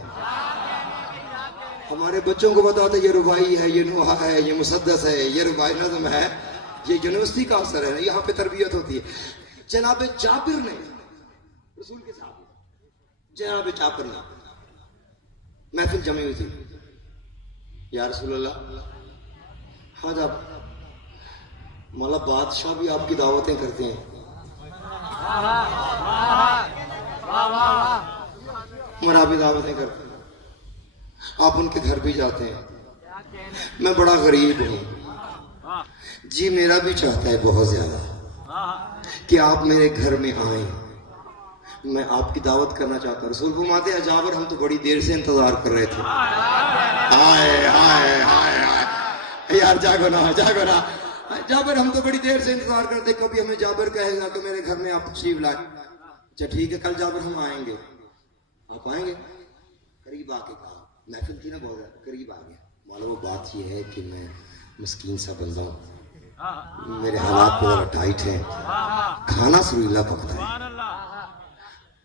ہمارے بچوں کو پتا ہوتا ہے یہ رباعی ہے, یہ نوحہ ہے, یہ مسدس ہے, یہ رباعی نظم ہے. یہ یونیورسٹی کا اثر ہے, یہاں پہ تربیت ہوتی ہے. جناب جابر نے رسول کے ساتھ, جناب جابر نے محفل جمع ہوئی تھی. یا رسول اللہ, ہاں جب مولا بادشاہ بھی آپ کی دعوتیں کرتے ہیں, ہمارا بھی دعوتیں کرتے ہیں, آپ ان کے گھر بھی جاتے ہیں. میں بڑا غریب ہوں جی, میرا بھی چاہتا ہے بہت زیادہ کہ آپ میرے گھر میں آئیں, میں آپ کی دعوت کرنا چاہتا ہوں. رسول فرماتے ہیں جابر ہم تو بڑی دیر سے انتظار کر رہے تھے. آئے آئے آئے آئے یار جاگو نا, جاگو نا. جابر ہم تو بڑی دیر سے انتظار کرتے, کبھی ہمیں جابر کہے گا کہ میرے گھر میں آپ تشریف لائیں. اچھا ٹھیک ہے, کل جابر ہم آئیں گے. آپ آئیں گے؟ قریب آ کے کہا, محفل تھی نا بہت زیادہ, قریب آ گیا. مولا وہ بات یہ ہے کہ میں مسکین سا بندہ ہوں, میرے حالات بہت ٹائٹ ہیں, کھانا سریلا پکتا ہے.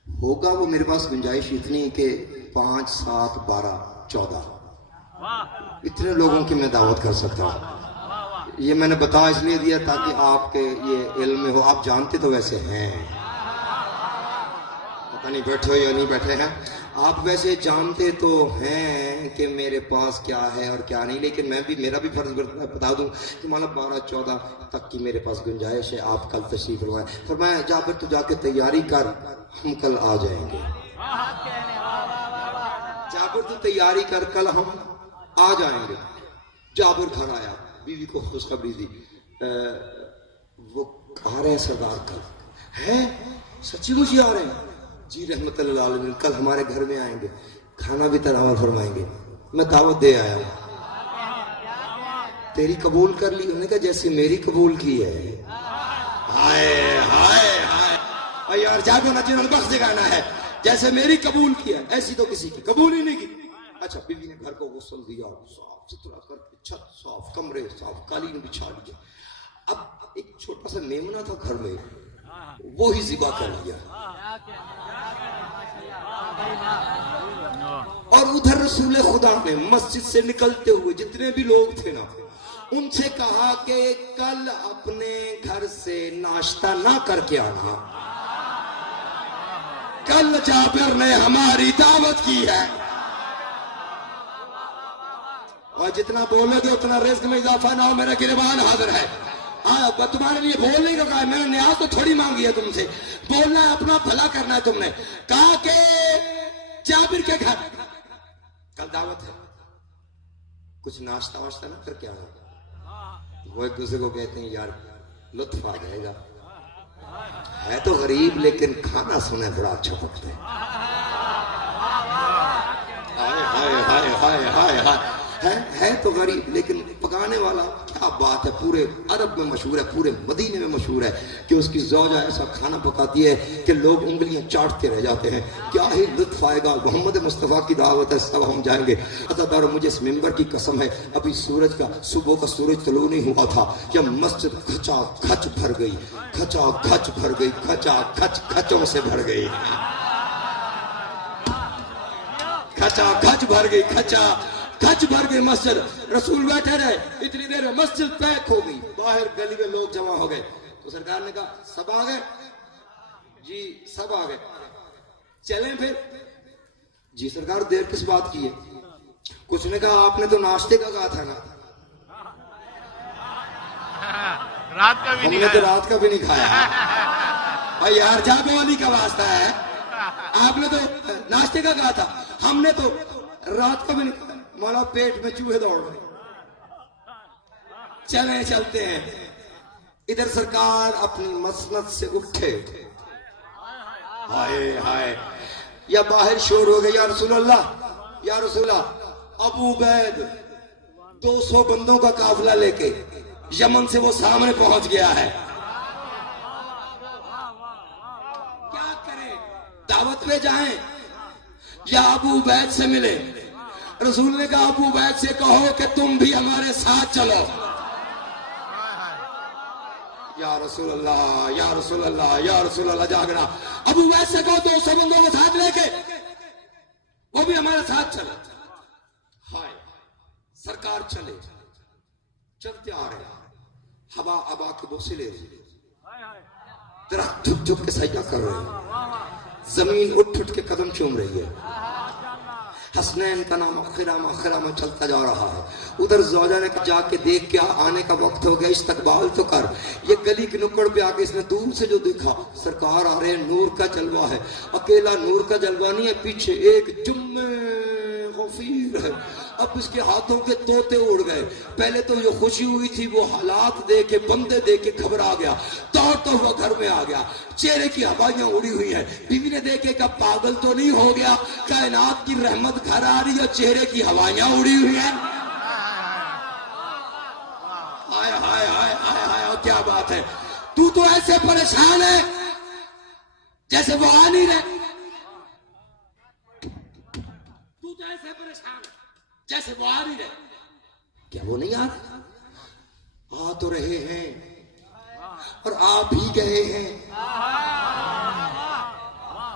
ہوگا وہ میرے پاس گنجائش اتنی کہ 5 7 12 14 اتنے لوگوں کی میں دعوت کر سکتا ہوں. یہ میں نے بتا اس لیے دیا تاکہ آپ کے یہ علم میں ہو. آپ جانتے تو ویسے ہیں, پتہ نہیں بیٹھے ہو یا نہیں بیٹھے ہیں, آپ ویسے جانتے تو ہیں کہ میرے پاس کیا ہے اور کیا نہیں. لیکن میں بھی, میرا بھی فرض بتا دوں کہ مولا 12 14 تک کی میرے پاس گنجائش ہے. آپ کل تشریف لائیں. فرمایا جابر تو جا کے تیاری کر, ہم کل آ جائیں گے. جابر تو تیاری کر, کل ہم آ جائیں گے. جابر گھر آیا, بیوی کو خوشخبری دی، وہ آ رہے ہیں سردار کل ہے؟ سچی مجھے آ رہے ہیں؟ جی رحمت اللہ علیہ کل ہمارے گھر میں آئیں گے، کھانا بھی تناول فرمائیں گے، میں دعوت دے آیا ہوں۔ تیری قبول کر لی؟ انہوں نے کہا جیسے میری قبول کی ہے۔ ہائے ہائے ہائے یار جاگو نہ جنہوں نے بخش گانا ہے، جیسے میری قبول کیا ایسی تو کسی کی قبول ہی نہیں کی۔ اچھا بیوی نے گھر کو غسل دیا، صاف ستھرا کر کے چھت صاف، کمرے صاف، قالین بچھا لیا۔ اب ایک چھوٹا سا میمنہ تھا گھر میں، وہی ذبح کر لیا، اور ادھر رسول خدا نے مسجد سے نکلتے ہوئے جتنے بھی لوگ تھے نا ان سے کہا کہ کل اپنے گھر سے ناشتہ نہ کر کے آنا، کل جابر نے ہماری دعوت کی ہے، اور جتنا بولو گے اتنا رزق میں اضافہ نہ ہو، میرا گریبان حاضر ہے۔ تمہارے لیے بول نہیں رکھا ہے، میں نے نیاز تو تھوڑی مانگی ہے تم سے، بولنا ہے، اپنا بھلا کرنا ہے۔ تم نے کہا کہ جابر کے گھر کل دعوت ہے، کچھ ناشتہ واشتہ نہ کر کے آنا۔ وہ ایک دوسرے کو کہتے ہیں یار لطف آ جائے گا، ہے تو غریب لیکن کھانا سنے بڑا اچھا پکتا ہے۔ ہائے ہائے ہائے ہائے ہائے، ہے تو غریب لیکن پکانے والا کیا بات ہے، پورے عرب میں مشہور ہے، پورے مدینے میں مشہور ہے کہ اس کی زوجہ ایسا کھانا پکاتی ہے کہ لوگ انگلیاں چاٹتے رہ جاتے ہیں۔ کیا ہی لطف آئے گا، محمد مصطفیٰ کی دعوت ہے، سب ہم جائیں گے۔ عطادار مجھے اس ممبر کی قسم ہے، ابھی سورج کا صبح کا سورج طلوع نہیں ہوا تھا جب مسجد کھچا کھچ بھر گئی، کھچا کھچ بھر گئی، کھچا کھچ کھچوں سے بھر گئی، کھچا کھچ بھر گئی، کھچا کھچ بھر گئی مسجد۔ رسول بیٹھے رہے، اتنی دیر میں مسجد پیک ہو گئی، باہر گلی میں لوگ جمع ہو گئے۔ تو سرکار نے کہا سب آ گئے؟ جی سب آ گئے، چلیں پھر؟ جی سرکار دیر کس بات کی ہے؟ کچھ نے کہا آپ نے تو ناشتے کا کہا تھا نا، ہم نے تو رات کا بھی نہیں کھایا۔ بھائی یار جاگو والی کا واسطہ ہے، آپ نے تو ناشتے کا کہا تھا، ہم نے تو رات کا بھی نہیں کھایا، ہمارا پیٹ میں چوہے دوڑ رہے۔ چلیں چلتے ہیں۔ ادھر سرکار اپنی مسند سے اٹھے، ہائے ہائے، یا باہر شور ہو گیا، یا رسول اللہ، یا رسول اللہ، ابو عبید 200 بندوں کا قافلہ لے کے یمن سے وہ سامنے پہنچ گیا ہے، کیا کریں؟ دعوت پہ جائیں یا ابو عبید سے ملیں؟ رسول نے کہا ابو عبید سے کہو کہ تم بھی ہمارے ساتھ چلو۔ یا رسول اللہ، یا رسول اللہ، یا رسول اللہ، جاگنا۔ ابو عبید سے کہو 200 بندوں کو ساتھ لے کے وہ بھی ہمارے ساتھ چلے۔ ہائے سرکار چلے، چلتے آ رہے، ہوا ابا کے بوسے لے رہی، درخت جھک جھک کے سجدہ کر رہے ہیں، زمین اٹھ اٹھ کے قدم چوم رہی ہے۔ حسنین کا نام خرامہ چلتا جا رہا ہے۔ ادھر زوجہ نے جا کے دیکھ کے آنے کا وقت ہو گیا، استقبال تو کر۔ یہ گلی کی نکڑ پہ آ کے اس نے دور سے جو دیکھا سرکار آ رہے ہیں، نور کا جلوہ ہے، اکیلا نور کا جلوہ نہیں ہے، پیچھے ایک جمع غفیر ہے۔ اب اس کے ہاتھوں کے طوطے اڑ گئے۔ پہلے تو جو خوشی ہوئی تھی وہ حالات دیکھ کے، بندے دیکھ کے گھبرا گیا، دوڑتا ہوا گھر میں آ گیا، چہرے کی ہوائیاں اڑی ہوئی ہیں۔ بیوی نے دیکھے کہ پاگل تو نہیں ہو گیا، کائنات کی رحمت گھر آ رہی ہے، چہرے کی ہوائیاں اڑی ہوئی ہیں۔ ہائے ہائے ہائے ہائے ہائے، کیا بات ہے، تو ایسے پریشان ہے جیسے وہ آ نہیں رہے، تو ایسے پریشان ہے جیسے وہ آ نہیں رہے۔ کیا وہ نہیں آ رہے؟ آ تو رہے ہیں اور آ بھی گئے ہیں،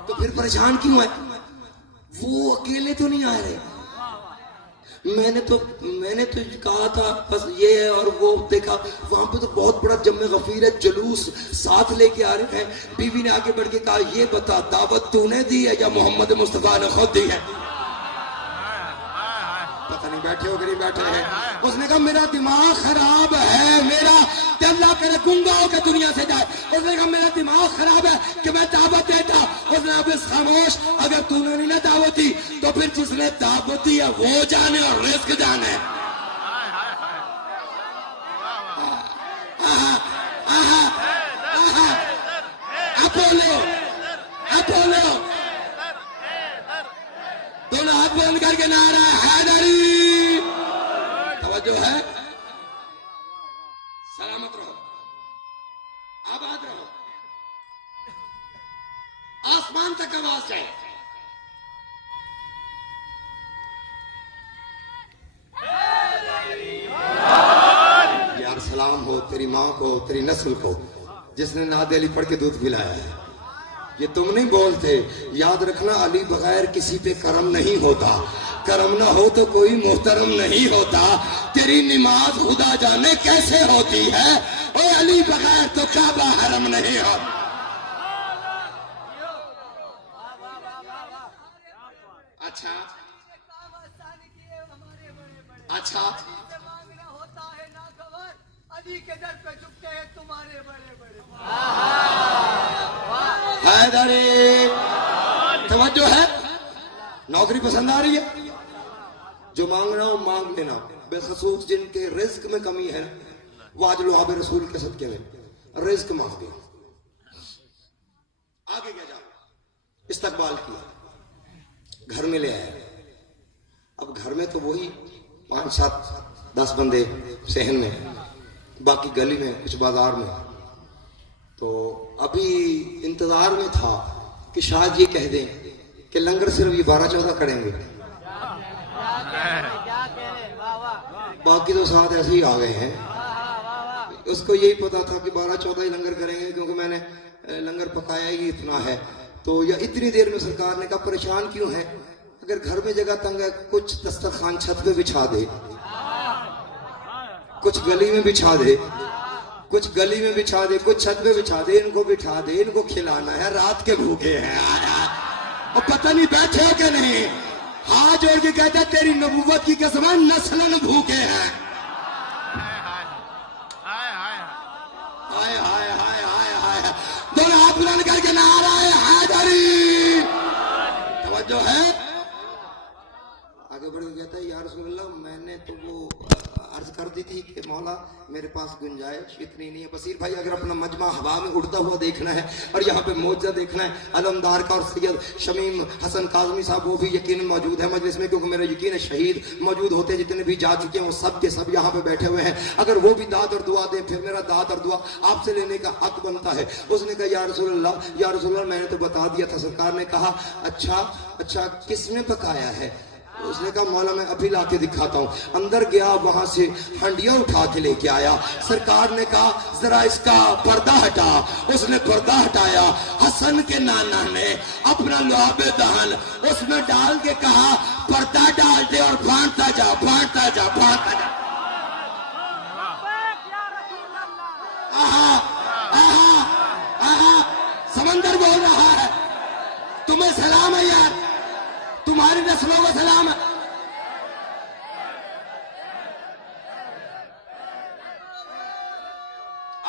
تو پھر پریشان کیوں ہے؟ وہ اکیلے تو نہیں آ رہے۔ میں نے تو کہا تھا بس یہ ہے، اور وہ دیکھا وہاں پہ تو بہت بڑا جمع غفیر ہے، جلوس ساتھ لے کے آ رہے ہیں۔ بیوی نے آگے بڑھ کے کہا یہ بتا دعوت تو نے دی ہے یا محمد مصطفیٰ نے خود دی ہے؟ پتہ نہیں بیٹھے ہو کہ نہیں بیٹھے ہیں۔ اس نے کہا میرا دماغ خراب ہے، میرا اللہ کرے گنگا ہو کے دنیا سے جائے۔ اس نے کہا میرا دماغ خراب ہے کہ میں دعوت دیتا۔ اس نے اب اس خاموش، اگر تو نے نہیں دعوت دی تو پھر جس نے دعوت دی ہے وہ جانے اور رزق جانے۔ اپولو اپولو دونوں ہاتھ بلند کر کے نعرہ حیدری. توجہ ہے. سلامت رہو, آباد رہو, آسمان تک آواز جائے. یار سلام ہو تیری ماں کو, تیری نسل کو, جس نے ناد علی پڑھ کے دودھ پلایا ہے. یہ تم نہیں بولتے, یاد رکھنا علی بغیر کسی پہ کرم نہیں ہوتا, کرم نہ ہو تو کوئی محترم نہیں ہوتا. تیری نماز خدا جانے کیسے ہوتی ہے, اے علی بغیر تو کعبہ حرم نہیں ہوتا. اچھا اچھا علی کے در پہ جھکتے ہیں تمہارے بڑے بڑے. حیدری. توجہ ہے. نوکری پسند آ رہی ہے, جو مانگنا ہو مانگ لینا, بالخصوص جن کے رزق میں کمی ہے, واجل وحاب رسول کے صدقے میں رزق مانگے. آگے کیا جاؤ. استقبال کیا, گھر میں لے آیا. اب گھر میں تو وہی 5-7-10 بندے صحن میں, باقی گلی میں, کچھ بازار میں. تو ابھی انتظار میں تھا کہ شاید یہ کہہ دیں کہ لنگر صرف یہ 12-14 کریں گے, باقی تو ساتھ ایسے ہی آ گئے ہیں. اس کو یہی پتا تھا کہ 12-14 ہی لنگر کریں گے, کیونکہ میں نے لنگر پکایا ہی اتنا ہے. تو یا اتنی دیر میں سرکار نے کہا پریشان کیوں ہے, اگر گھر میں جگہ تنگ ہے کچھ دسترخوان چھت پہ بچھا دے, کچھ گلی میں بچھا دے, کچھ گلی میں بچھا دے, کچھ چھت پہ بچھا دے, ان کو بٹھا دے, ان کو کھلانا ہے, رات کے بھوکے ہیں. اور پتہ نہیں بیٹھے ہو کہ نہیں, ہاتھ جوڑ کے کہتا ہے تیری نبوت کی قسم ہے نسلن بھوکے ہیں. ہائے ہائے ہائے ہائے ہائے. دونوں ہاتھ بلند کر کے نعرہ حیدری. توجہ ہے. آگے بڑھ کے کہتا ہے یا رسول اللہ, میں نے تو وہ عرض کر دی تھی کہ مولا میرے پاس گنجائش اتنی نہیں ہے. بصیر بھائی اگر اپنا مجمع ہوا میں اڑتا ہوا دیکھنا ہے اور یہاں پہ معجزہ دیکھنا ہے, علمدار کا اور سید شمیم حسن کاظمی صاحب وہ بھی یقیناً موجود ہے مجلس میں, کیونکہ میرا یقین ہے شہید موجود ہوتے جتنے بھی جا چکے ہیں وہ سب کے سب یہاں پہ بیٹھے ہوئے ہیں. اگر وہ بھی داد اور دعا دیں پھر میرا داد اور دعا آپ سے لینے کا حق بنتا ہے. اس نے کہا یا رسول اللہ میں نے تو بتا دیا تھا. سرکار نے کہا اچھا کس نے پکایا ہے. اس نے کہا مولا میں ابھی لا کے دکھاتا ہوں. اندر گیا, وہاں سے ہنڈیا اٹھا کے لے کے آیا. سرکار نے کہا ذرا اس کا پردہ ہٹا. اس نے پردہ ہٹایا. حسن کے نانا نے اپنا لعاب دہن اس میں ڈال کے کہا پردہ ڈال دے اور بھانٹتا جا بھانٹتا جا بھانٹتا جا. آہا آہا آہا. سمندر بول رہا ہے تمہیں سلام ہے یار, تمہاری نسلوں کو سلام ہے.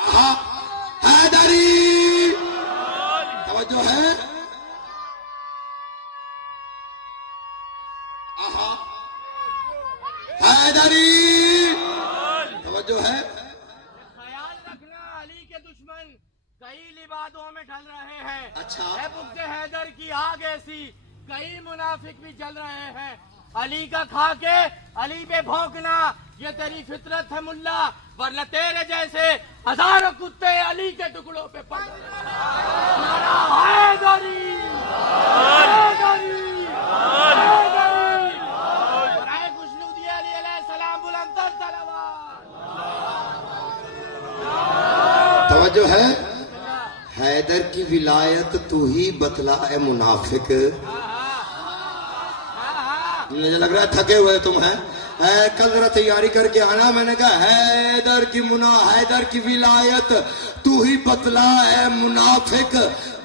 آہا حیدری. توجہ ہے. آہا حیدری. توجہ ہے. خیال رکھنا علی کے دشمن کئی لبادوں میں ڈھل رہے ہیں. اچھا. اے بغض حیدر کی آگ ایسی کئی منافق بھی جل رہے ہیں. علی کا کھا کے علی پہ بھونکنا یہ تیری فطرت ہے ملا, ورنہ تیرے جیسے ہزاروں کتے علی کے ٹکڑوں پہ پڑ رہے ہیں. حیدری حیدری حیدری. برائے خوشنودی علی علیہ السلام بلندر تلوار. توجہ ہے. حیدر کی ولایت تو ہی بتلا اے منافق. مجھے لگ رہا ہے تھکے ہوئے تم ہیں. کل ذرا تیاری کر کے آنا. میں نے کہا حیدر کی ولایت تو ہی بتلا اے منافق.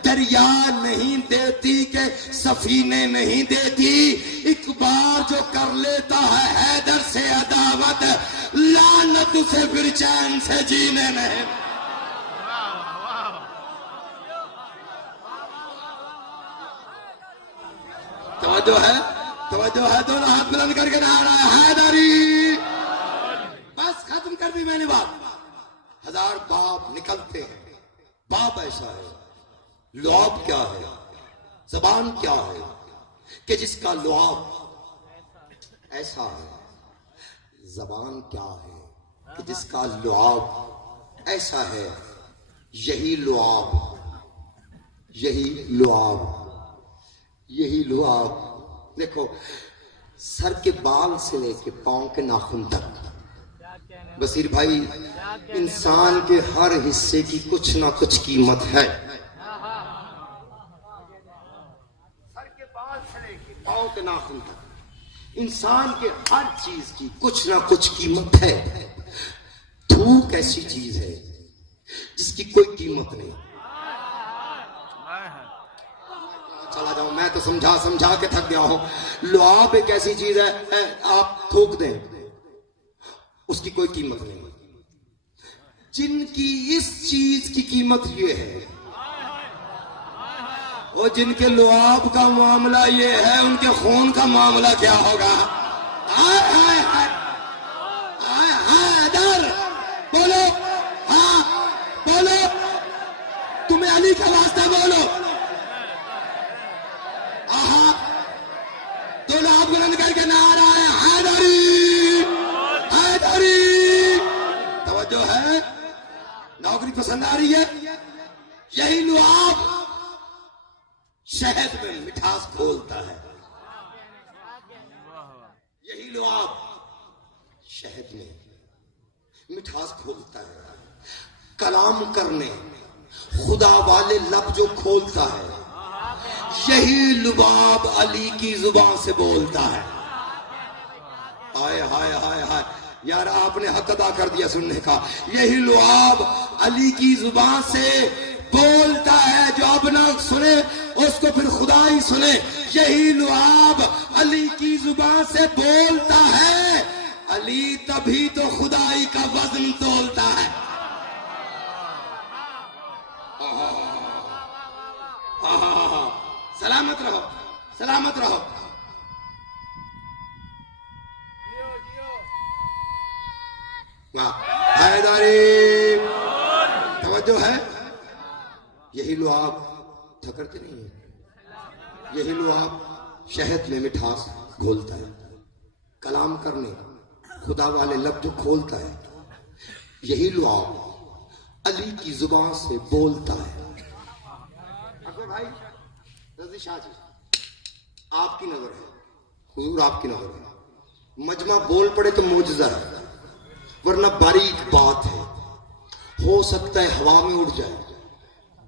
دریا نہیں دیتی کہ سفینے نہیں دیتی, ایک بار جو کر لیتا ہے حیدر سے عداوت لعنت اسے پھر چین سے جینے نہیں. توجہ ہے. دونوں ہاتھ بلند کر کے نعرہ حیدری. بس ختم کر دی میں نے بات. ہزار باپ نکلتے ہیں, باپ ایسا ہے لعاب کیا ہے، زبان کیا ہے کہ جس کا لعاب ایسا ہے، زبان کیا ہے کہ جس کا لعاب ایسا ہے، یہی لعاب، یہی لعاب، یہی لعاب۔ دیکھو سر کے بال سے لے کے پاؤں کے ناخن تک، بصیر بھائی انسان کے ہر حصے کی کچھ نہ کچھ قیمت ہے۔ سر کے بال سے لے کے پاؤں کے ناخن تک انسان کے ہر چیز کی کچھ نہ کچھ قیمت ہے۔ تھوک ایسی چیز ہے جس کی کوئی قیمت نہیں۔ چلا جاؤں، میں تو سمجھا کے تھک گیا ہوں۔ لعاب ایک ایسی چیز ہے، آپ تھوک دیں اس کی کوئی قیمت نہیں۔ جن کی اس چیز کی قیمت یہ ہے، اور جن کے لعاب کا معاملہ یہ ہے، ان کے خون کا معاملہ کیا ہوگا؟ حیدر بولو، ہاں بولو، تمہیں علی کا واسطہ بولو۔ تو لعاب بلند کر کے نعرہ ہے حیدری، حیدری۔ توجہ ہے، نوکری پسند آ رہی ہے؟ یہی لعاب شہد میں مٹھاس کھولتا ہے، یہی لعاب شہد میں مٹھاس کھولتا ہے۔ کلام کرنے خدا والے لب جو کھولتا ہے، یہی لباب علی کی زبان سے بولتا ہے۔ ہائے ہائے ہائے ہائے، یار آپ نے حق ادا کر دیا سننے کا۔ یہی لعاب علی کی زبان سے بولتا ہے، جو اب نہ سنے اس کو پھر خدا ہی سنے۔ یہی لعاب علی کی زبان سے بولتا ہے، علی تبھی تو خدائی کا وزن تولتا ہے۔ سلامت رہو، سلامت رہو۔ حیدری، توجہ ہے، یہی لعاب تھکرتے نہیں ہے، یہی لعاب شہد میں مٹھاس گھولتا ہے۔ کلام کرنے خدا والے لب جو کھولتا ہے، یہی لعاب علی کی زبان سے بولتا ہے۔ اکبر بھائی، رضی شاہ جی، آپ کی نظر ہے، حضور آپ کی نظر ہے، مجمع بول پڑے تو معجزہ ہے، ورنہ باریک بات ہے، ہو سکتا ہے ہوا میں اڑ جائے۔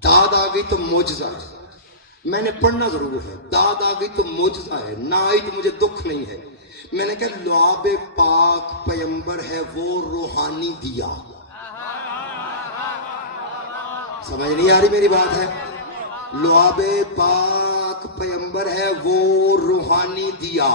داد آ گئی تو معجزہ ہے، میں نے پڑھنا ضرور ہے، داد آ گئی تو معجزہ ہے، نہ آئی تو مجھے دکھ نہیں ہے۔ میں نے کہا لعاب پاک پیمبر ہے وہ روحانی دیا۔ سمجھ نہیں آ رہی میری بات ہے؟ لعاب پاک پیمبر ہے وہ روحانی دیا،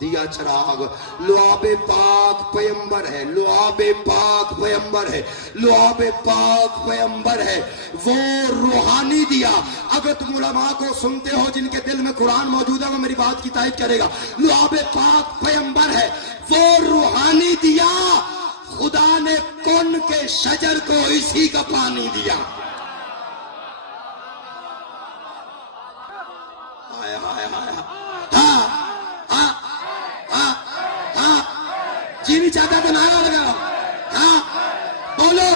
دیا چراغ۔ لعاب پاک پیمبر ہے، لعاب پاک پیمبر ہے، لعاب پاک پیمبر ہے وہ روحانی دیا۔ اگر تم علماء کو سنتے ہو جن کے دل میں قرآن موجود ہے، وہ میری بات کی تائید کرے گا۔ لعاب پاک پیمبر ہے وہ روحانی دیا، خدا نے کن کے شجر کو اسی کا پانی دیا۔ ہائے ہائے ہائے، ہاں ہاں ہاں ہاں، جی نہیں چاہتا تو نعرہ لگاؤ، ہاں بولو،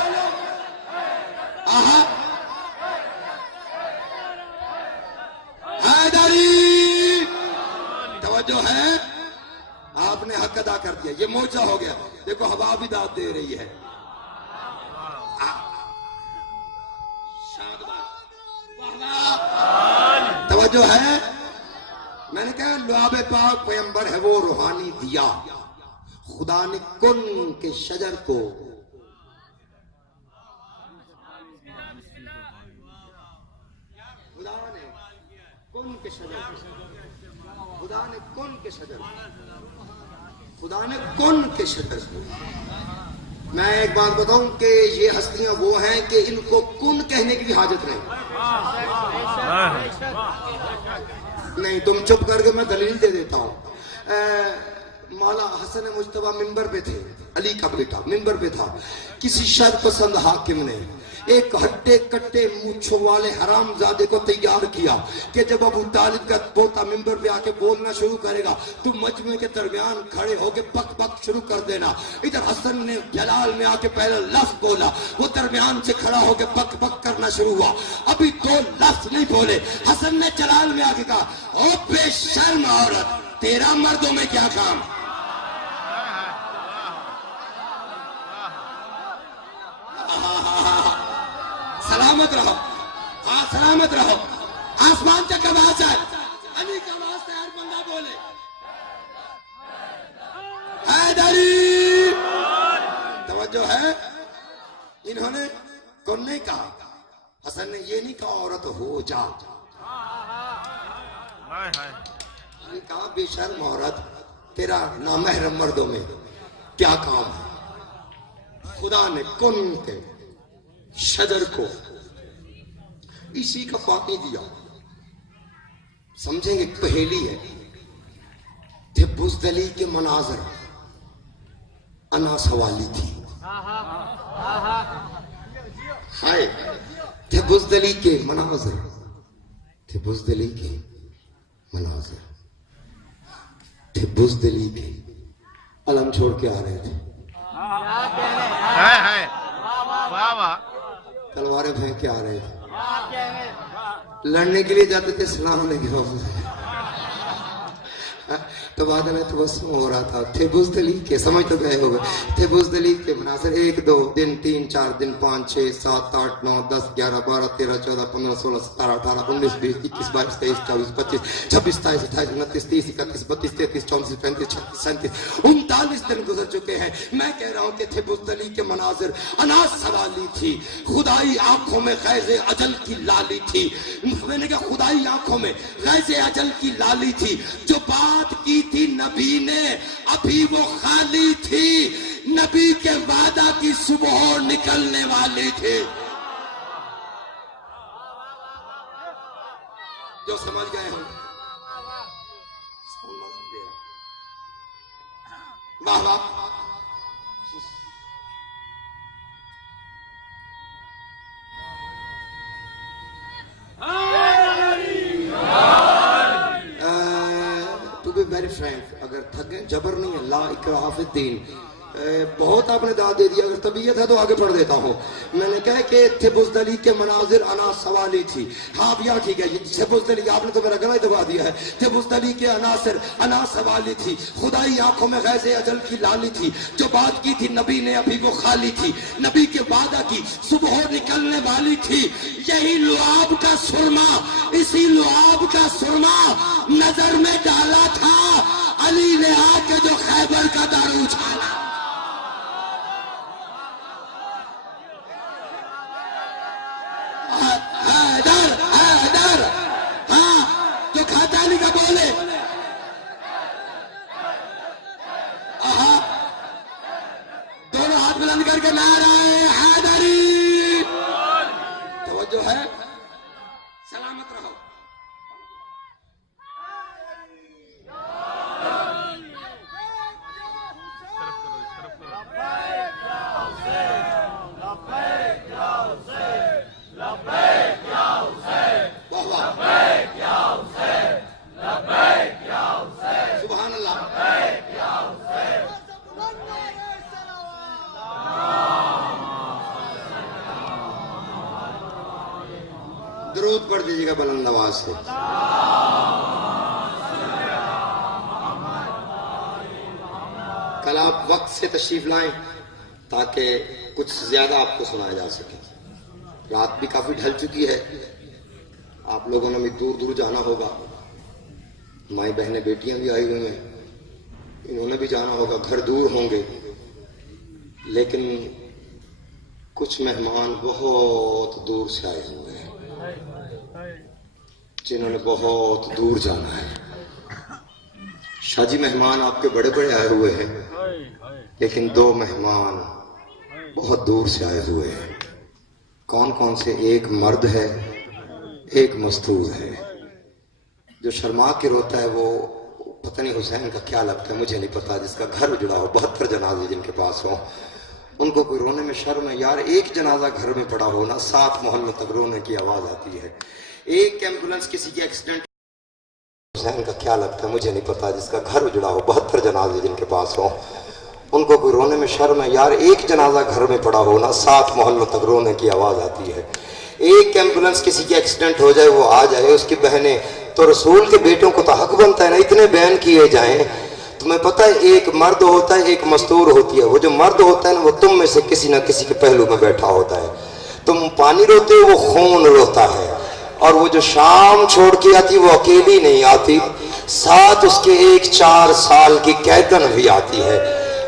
آہا حیدری۔ توجہ ہے، آپ نے حق ادا کر دیا، یہ معجزہ ہو گیا۔ دیکھو ہوا بھی داد دے رہی ہے۔ توجہ ہے، میں نے کہا لعاب پاک پیمبر ہے وہ روحانی دیا، خدا نے کن کے شجر کو خدا نے کن کے شجر کو۔ میں ایک بات بتاؤں کہ یہ ہستیاں وہ ہیں کہ ان کو کن کہنے کی بھی حاجت نہیں، تم چپ کر کے میں دلیل دے دیتا ہوں۔ مولا حسن مجتبی منبر پہ تھے، علی کا بیٹا منبر پہ تھا، کسی شر پسند حاکم نے ایک ہٹے کٹے مونچھوں والے حرام زادے کو تیار کیا کہ جب ابو طالب کا پوتا منبر پہ آ کے بولنا شروع کرے گا تو مجمع کے درمیان کھڑے ہو کے بک بک شروع کر دینا۔ ادھر حسن نے جلال میں آ کے پہلا لفظ بولا، وہ درمیان سے کھڑا ہو کے بک بک کرنا شروع ہوا، ابھی 2 لفظ نہیں بولے، حسن نے جلال میں آ کے کہا او بے شرم عورت، تیرا مردوں میں کیا کام؟ سلامت رہو، ہاں سلامت رہو، آسمان تک آواز آئے، علی کا آواز سے ہر بندہ بولے حیدری۔ توجہ ہے، انہوں نے کون نہیں کہا، حسن نے یہ نہیں کہا عورت ہو جا، نے کہا بے شرم عورت، تیرا نامحرم مردوں میں کیا کام ہے؟ خدا نے کن کے شجر کو اسی کا پانی دیا، سمجھیں گے پہیلی ہے، تھے بزدلی کے مناظر انا سوالی تھی، ہائے تھے بزدلی کے مناظر، تھے بزدلی کے مناظر، تھے بزدلی کے علم چھوڑ کے آ رہے تھے، تلواریں پھینک کے آ رہے تھے، لڑنے کے لیے جاتے تھے، سلام علیکم، تو بعد میں تبسم ہو رہا تھا، تھے بزدلی کے، سمجھ تو گئے ہو گئے، تھے بزدلی کے مناظر، 1 2 دن 3 4 دن 5 6 7 8 9 10 11 12 13 14 15 16 17 18 19 20 21 22 23 24 25 26 27 28 29 30 31 32 33 34 35 36 37 39 دن گزر چکے ہیں، میں کہہ رہا ہوں کہ تھے بزدلی کے مناظر اناس سوالی تھی، خدائی آنکھوں میں خیز اجل کی لالی تھی، میں نے کہا خدائی آنکھوں میں خیز اجل کی لالی تھی، جو بات کی تھی نبی نے ابھی وہ خالی تھی، نبی کے وعدہ کی صبح نکلنے والی تھی، جو سمجھ گئے ہوں واہ واہ۔ ٹو بی ویری فرینک، اگر تھکیں جبر نہیں ہے، لا اکراہ فی الدین، بہت آپ نے داد دے دیا، اگر طبیعت ہے تو آگے پڑھ دیتا ہوں، میں نے کہا کہ تھے بزدلی کے مناظر انا سوالی تھی، ہاں بیا ٹھیک ہے، تھے بزدلی، آپ نے تو میرا گلا ہی دبا دیا ہے، تھے بزدلی کے عناصر انا سوالی تھی، خدائی آنکھوں میں غیظ اجل کی لالی تھی، جو بات کی تھی نبی نے ابھی وہ خالی تھی، نبی کے وعدہ کی صبح نکلنے والی تھی، یہی لعاب کا سرما، اسی لعاب کا سرما نظر میں ڈالا تھا علی نے آ کے جو خیبر کا دار اچھالا، حیدر حیدر، ہاں جو کھاتا علی کا بولے، دونوں ہاتھ بلند کر کے نعرہ حیدری، توجہ ہے، سلامت رہو، سبحان اللہ، درود پڑھ دیجیے گا بلند آواز سے، کل آپ وقت سے تشریف لائیں تاکہ کچھ زیادہ آپ کو سنایا جا سکے، رات بھی کافی ڈھل چکی ہے، آپ لوگوں نے بھی دور دور جانا ہوگا، مائی بہنیں بیٹیاں بھی آئی ہوئی ہیں، انہوں نے بھی جانا ہوگا، گھر دور ہوں گے، لیکن کچھ مہمان بہت دور سے آئے ہوئے ہیں جنہوں نے بہت دور جانا ہے، شاہ جی مہمان آپ کے بڑے بڑے آئے ہوئے ہیں، لیکن 2 مہمان بہت دور سے آئے ہوئے ہیں، کون کون سے؟ ایک مرد ہے، ایک مستور ہے، جو شرما کے روتا ہے وہ پتہ نہیں حسین کا کیا لگتا ہے، مجھے نہیں پتا، جس کا گھر اجڑا ہو، 72 جنازے جن کے پاس ہوں، ان کو کوئی رونے میں شرم ہے؟ یار ایک جنازہ گھر میں پڑا ہونا 7 محلوں تک رونے کی آواز آتی ہے. ایک ایمبولنس کسی کی ایکسیڈنٹ. حسین کا کیا لگتا ہے، مجھے نہیں پتا، جس کا گھر اجڑا ہو، 72 جنازے جن کے پاس ہوں، ان کو کوئی رونے میں شرم ہے؟ یار ایک جنازہ گھر میں پڑا ہونا 7 محلوں تک رونے کی آواز آتی ہے. ایک ایمبولنس کسی کی ایکسیڈنٹ ہو جائے، وہ آ جائے، اس کی بہنیں، تو رسول کے بیٹوں کو تو حق بنتا ہے نا اتنے بیان کیے جائیں. تمہیں پتہ ہے ایک مرد ہوتا ہے، ایک مستور ہوتی ہے. وہ جو مرد ہوتا ہے نا، وہ تم میں سے کسی نہ کسی کے پہلو میں بیٹھا ہوتا ہے. تم پانی روتے ہو، وہ خون روتا ہے. اور وہ جو شام چھوڑ کے آتی وہ اکیلی نہیں آتی، ساتھ اس کے ایک 4 سال کی قیدن بھی آتی ہے،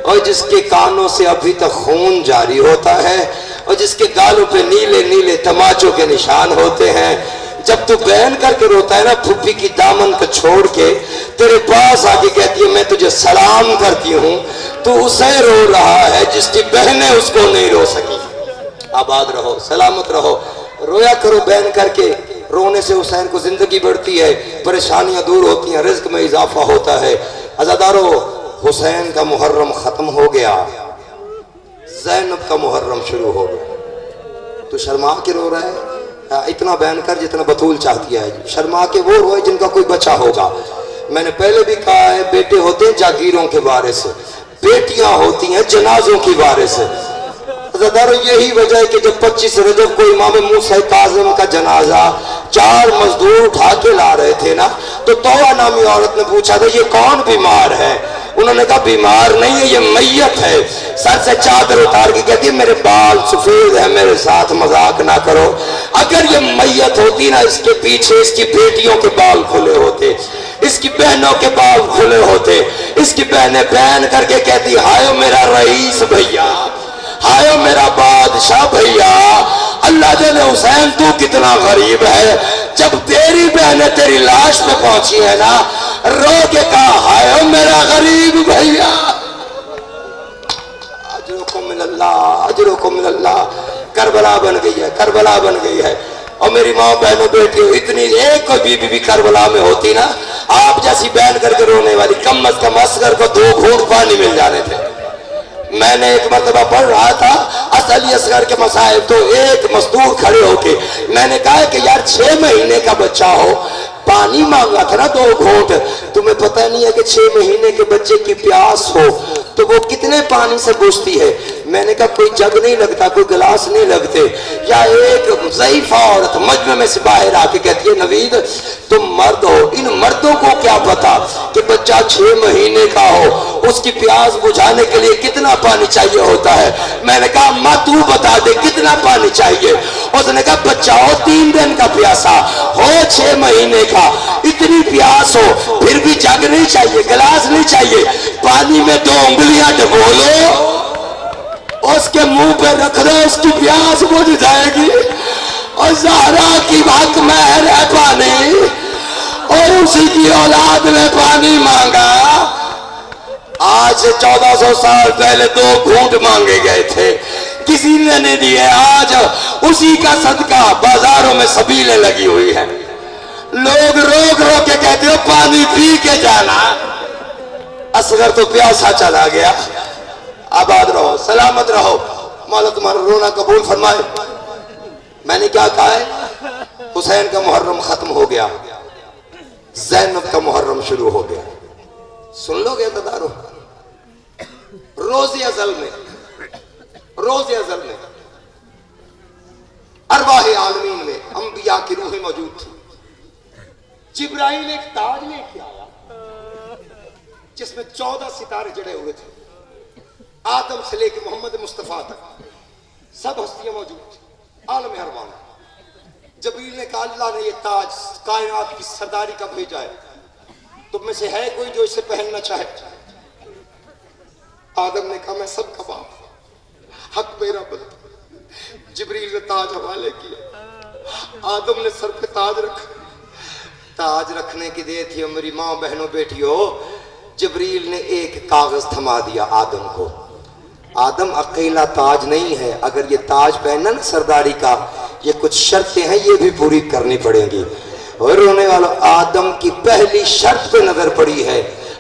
اور جس کے کانوں سے ابھی تک خون جاری ہوتا ہے، اور جس کے گالوں پہ نیلے نیلے تماچوں کے نشان ہوتے ہیں. جب تو بہن کر کے روتا ہے نا، پھپھی کی دامن کو چھوڑ کے تیرے پاس آ کے کہتی ہے میں تجھے سلام کرتی ہوں، تو اسے رو رہا ہے جس کی بہنیں اس کو نہیں رو سکی. آباد رہو، سلامت رہو، رویا کرو بہن کر کے. رونے سے حسین کو زندگی بڑھتی ہے، پریشانیاں دور ہوتی ہیں، رزق میں اضافہ ہوتا ہے. عزادارو، حسین کا محرم ختم ہو گیا، زینب کا محرم شروع ہو گیا. تو شرما کے رو رہا ہے؟ اتنا بیان کر جتنا بطول چاہتی ہے. شرما کے وہ روئے جن کا کوئی بچہ ہوگا. میں نے پہلے بھی کہا ہے، بیٹے ہوتے ہیں جاگیروں کے وارث، بیٹیاں ہوتی ہیں جنازوں کی وارث. یہی وجہ ہے کہ جب 25 رجب کو امام موسیٰ کاظم کا جنازہ 4 مزدور اٹھا کے لا رہے تھے نا، تو توہ نامی عورت نے پوچھا تھا یہ کون بیمار ہے؟ انہوں نے کہا بیمار نہیں ہے، یہ میت ہے. سر سے چادر اتار کے کہتی ہے میرے بال سفید ہیں، میرے ساتھ مذاق نہ کرو. اگر یہ میت ہوتی نا، اس کے پیچھے اس کی بیٹیوں کے بال کھلے ہوتے، اس کی بہنوں کے بال کھلے ہوتے. اس کی بہنیں بہن کر کے کہتی ہائے میرا رئیس بھیا، ہائے میرا بادشاہ بھیا، اللہ جل حسین تو کتنا غریب ہے. جب تیری بہنیں تیری لاش پہ پہنچی ہے نا، رو کے کہا ہائے میرا غریب بھیا. اجرکم من اللہ، اجرکم من اللہ. کربلا بن گئی ہے، کربلا بن گئی ہے. اور میری ماں بہنوں بیٹھے اتنی، ایک کوئی بی بی بھی کربلا میں ہوتی نا، آپ جیسی بہن کر کے رونے والی، کم از کم اصغر کو 2 گھونٹ پانی مل جانے تھے. میں نے ایک مرتبہ پڑھ رہا تھا اصلی اصغر کے مسائل، تو ایک مزدور کھڑے ہو کے میں نے کہا کہ یار 6 مہینے کا بچہ ہو، پانی مانگا تھا نا 2 گھونٹ. تمہیں پتہ نہیں ہے کہ 6 مہینے کے بچے کی پیاس ہو تو وہ کتنے پانی سے بوجھتی ہے؟ میں نے کہا کوئی جگ نہیں لگتا، کوئی گلاس نہیں لگتے. یا ایک ضعیفہ عورت مجمع میں سے باہر آ کے کہتی ہے نوید تم مرد ہو، ان مردوں کو کیا پتا کہ بچہ 6 مہینے کا ہو اس کی پیاس بجھانے کے لیے کتنا پانی چاہیے ہوتا ہے. میں نے کہا ماں تو بتا دے کتنا پانی چاہیے. اس نے کہا بچہ ہو 3 دن کا پیاسا ہو، 6 مہینے کا، اتنی پیاس ہو، پھر بھی جگ نہیں چاہیے، گلاس نہیں چاہیے، پانی میں 2 انگلیاں ڈبو لو، اس کے منہ پہ رکھ دو، اس کی پیاس بجھ جائے گی. اور زہرا کی حق مہر ہے پانی، اور اسی کی اولاد نے پانی مانگا. آج سے 1400 سال پہلے 2 گھونٹ مانگے گئے تھے، کسی نے نہیں دیے. آج اسی کا صدقہ بازاروں میں سبیلیں لگی ہوئی ہیں، لوگ روک روک کے کہتے ہو پانی پی کے جانا. اصغر تو پیاسا چلا گیا. آباد رہو، سلامت رہو، مولا تمہارا رونا قبول فرمائے. میں نے کیا کہا ہے؟ حسین کا محرم ختم ہو گیا، زینب کا محرم شروع ہو گیا. سن لو گے عزادارو، روز ازل میں، روز ازل میں ارواح عالمین میں انبیاء کی روح موجود تھی. جبرائیل ایک تاج لے کے آیا جس میں 14 ستارے جڑے ہوئے تھے. آدم سے لے کے محمد مصطفیٰ تک سب ہستیاں موجود تھیں، عالم ارواح. جبریل نے کہا اللہ نے یہ تاج کائنات کی سرداری کا بھیجا ہے، تم میں سے ہے کوئی جو اسے پہننا چاہے؟ آدم نے کہا میں سب کا باپ، حق میرا بند. جبریل نے تاج حوالے کیا، آدم نے سر پہ تاج رکھا. تاج رکھنے کی دیر تھی. میری ماں بہنوں بیٹیوں، جبریل نے ایک کاغذ تھما دیا آدم کو. آدم اکیلا تاج نہیں ہے، اگر یہ تاج پہننا نا سرداری کا، یہ کچھ شرطیں ہیں یہ بھی پوری کرنی پڑیں گی. اور رونے والا آدم کی پہلی شرط پہ نظر پڑی ہے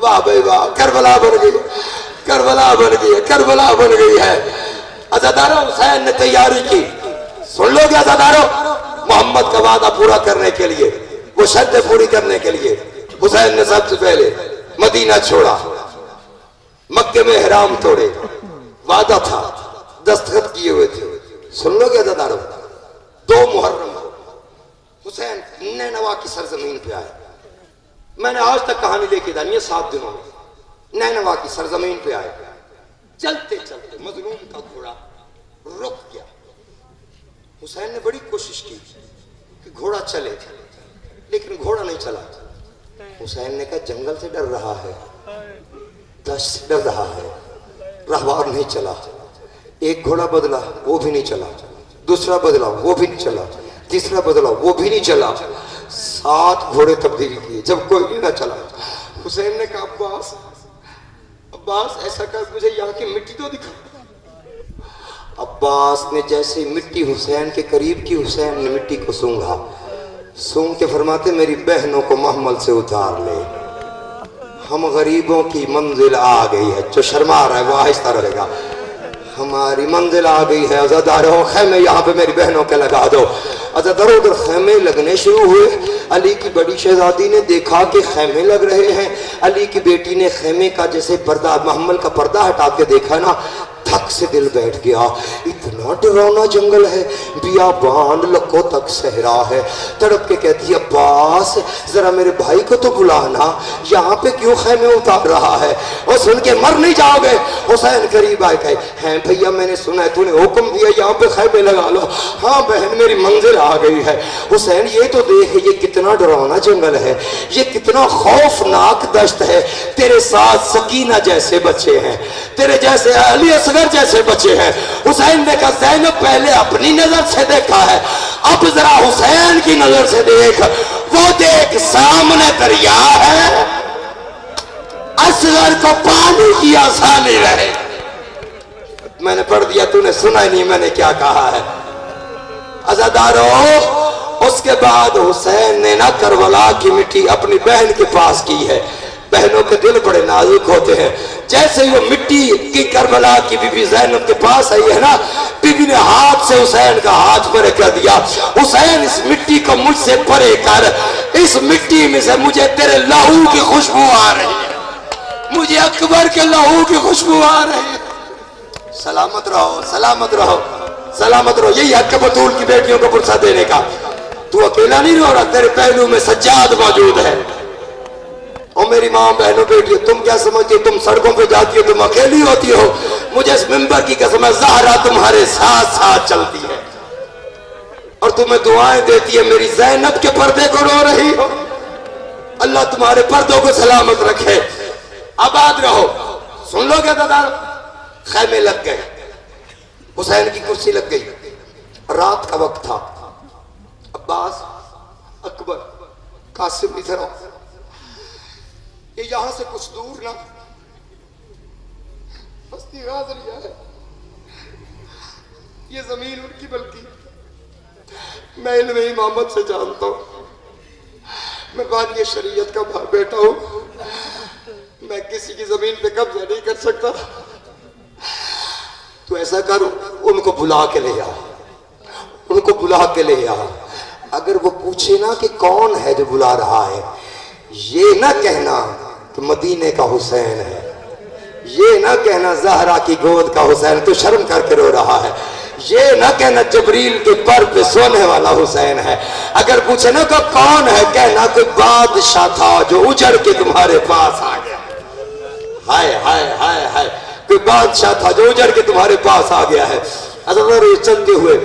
واہ بھائی واہ، کربلا بن گئی، کربلا بن گئی ہے، کربلا بن گئی ہے۔ عزاداروں حسین نے تیاری کی، سن لو گے عزاداروں، محمد کا وعدہ پورا کرنے کے لیے، وہ شرطیں پوری کرنے کے لیے حسین نے سب سے پہلے مدینہ چھوڑا، مکے میں احرام توڑے، وعدہ تھا، دستخط کیے ہوئے تھے۔ سن لو گے عزاداروں، 2 محرم کو حسین نینوا کی سرزمین پہ آئے۔ میں نے آج تک کہانی لے کے دانی ہے 7 دنوں میں، نینوا کی سرزمین پہ آئے، چلتے چلتے مظلوم کا گھوڑا رک گیا۔ حسین نے بڑی کوشش کی کہ گھوڑا چلے، لیکن گھوڑا نہیں چلا۔ حسین نے کہا جنگل سے ڈر رہا ہے، دشت سے ڈر رہا ہے، راہوار نہیں چلا۔ ایک گھوڑا بدلا، وہ بھی نہیں چلا، دوسرا بدلا، وہ بھی نہیں چلا، تیسرا بدلا، وہ بھی نہیں چلا۔ 7 گھوڑے تبدیل کیے، جب کوئی نہ چلا، حسین نے کہا عباس، عباس ایسا کر مجھے یہاں کی مٹی تو دکھا۔ عباس نے جیسے مٹی حسین کے قریب کی، حسین نے مٹی کو سونگھا، سونگ کے فرماتے میری بہنوں کو محمل سے اتار لے، ہم غریبوں کی منزل آ گئی ہے۔ جو شرما رہا ہے وہ آہستہ رہے گا، ہماری منزل آ گئی ہے۔ عزاداروں خیمے یہاں پہ میری بہنوں کے لگا دو۔ عزاداروں ادھر خیمے لگنے شروع ہوئے۔ علی کی بڑی شہزادی نے دیکھا کہ خیمے لگ رہے ہیں، علی کی بیٹی نے خیمے کا جیسے پردہ، محمل کا پردہ ہٹا کے دیکھا نا، تھک سے دل بیٹھ گیا۔ اتنا ڈراؤنا جنگل ہے، بیابان لکوں تک صحرا ہے۔ تڑپ کے کہتی ہے عباس ذرا میرے بھائی کو تو بلانا، یہاں پہ کیوں خیمے اتار رہا ہے؟ اور سن کے مر نہیں جاؤ گے؟ حسین قریب آئے کہے ہیں بھیا میں نے سنا ہے تو نے حکم دیا یہاں پہ خیمے لگا لو۔ ہاں بہن میری منزل آ گئی ہے۔ حسین یہ تو دیکھ یہ کتنا ڈراؤنا جنگل ہے، یہ کتنا خوفناک دشت ہے، تیرے ساتھ سکینہ جیسے بچے ہیں، تیرے جیسے علی اصغر جیسے بچے ہیں۔ حسین نے کہا زینب پہلے اپنی نظر سے دیکھا ہے، اب ذرا حسین کی نظر سے دیکھ، وہ دیکھ سامنے دریا ہے، اصغر کو پانی کی آسانی رہے۔ میں نے پڑھ دیا تو نے سنا ہی نہیں میں نے کیا کہا ہے۔ عزاداروں اس کے بعد حسین نے نہ کربلا کی مٹی اپنی بہن کے پاس کی ہے۔ بہنوں کے دل بڑے نازک ہوتے ہیں، جیسے ہی وہ مٹی کی کربلا کی بی بی زینب کے پاس آئی ہے نا، بی بی نے ہاتھ سے حسین کا ہاتھ پرے کر دیا، حسین اس مٹی کو مجھ سے پرے کر، اس مٹی میں سے مجھے تیرے لہو کی خوشبو آ رہی ہے، مجھے اکبر کے لہو کی خوشبو آ رہی ہے۔ سلامت رہو، سلامت رہو، سلامت رہو۔ یہی حق بطول کی بیٹیوں کو فرصت دینے کا۔ تو اکیلا نہیں رو رہا، تیرے پہلو میں سجاد موجود ہے۔ اور میری ماں بہنوں بیٹی تم کیا سمجھتی ہو؟ تم سڑکوں پہ جاتی ہو، تم اکیلی ہوتی ہو، مجھے اس منبر کی قسم ہے زہرا تمہارے ساتھ ساتھ چلتی ہے اور تمہیں دعائیں دیتی ہے۔ میری زینب کے پردے کو رو رہی ہو، اللہ تمہارے پردوں کو سلامت رکھے، آباد رہو۔ سن لو گے دادا، خیمے لگ گئے، حسین کی کرسی لگ گئی، رات کا وقت تھا۔ عباس، اکبر، قاسم ادھر آؤ، یہ یہاں سے کچھ دور نہ بستی غازریہ ہے، یہ زمین ان کی بلکہ میں علم امامت سے جانتا ہوں، میں بانی شریعت کا بیٹا ہوں، میں کسی کی زمین پہ قبضہ نہیں کر سکتا۔ تو ایسا کر ان کو بلا کے لے آ، ان کو بلا کے لے آ۔ اگر وہ پوچھے نا کہ کون ہے جو بلا رہا ہے، یہ نہ کہنا کہ مدینے کا حسین ہے، یہ نہ کہنا زہرا کی گود کا حسین تو شرم کر کے رو رہا ہے، یہ نہ کہنا جبریل کے پر پہ سونے والا حسین ہے۔ اگر پوچھے نا کہ کون ہے، کہنا کوئی بادشاہ تھا جو اجڑ کے تمہارے پاس آ گیا۔ ہائے ہائے ہائے ہائے، کوئی بادشاہ تھا جو اجڑ کے تمہارے پاس آ گیا ہے۔ حضرت چلتے ہوئے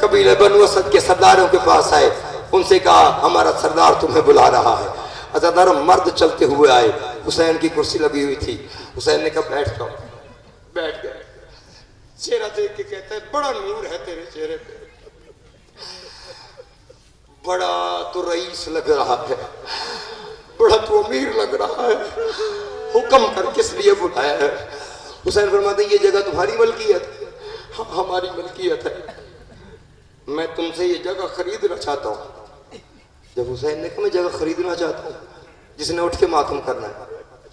قبیلہ بنو اسد کے سرداروں کے پاس آئے، ان سے کہا ہمارا سردار تمہیں بلا رہا ہے۔ عزاداروں مرد چلتے ہوئے آئے، حسین کی کرسی لگی ہوئی تھی، حسین نے کہا بیٹھ جاؤ، بیٹھ گئے۔ چہرہ دیکھ کے کہتا ہے بڑا نور ہے تیرے چہرے پہ، بڑا تو رئیس لگ رہا ہے، بڑا تو امیر لگ رہا ہے، حکم کر کس لیے بلایا ہے؟ حسین فرماتے ہیں یہ جگہ تمہاری ملکیت ہے؟ ہماری ملکیت ہے، میں تم سے یہ جگہ خریدنا چاہتا ہوں۔ جب حسین نے کہا میں جگہ خریدنا چاہتا ہوں، جس نے اٹھ کے ماتم کرنا ہے،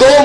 2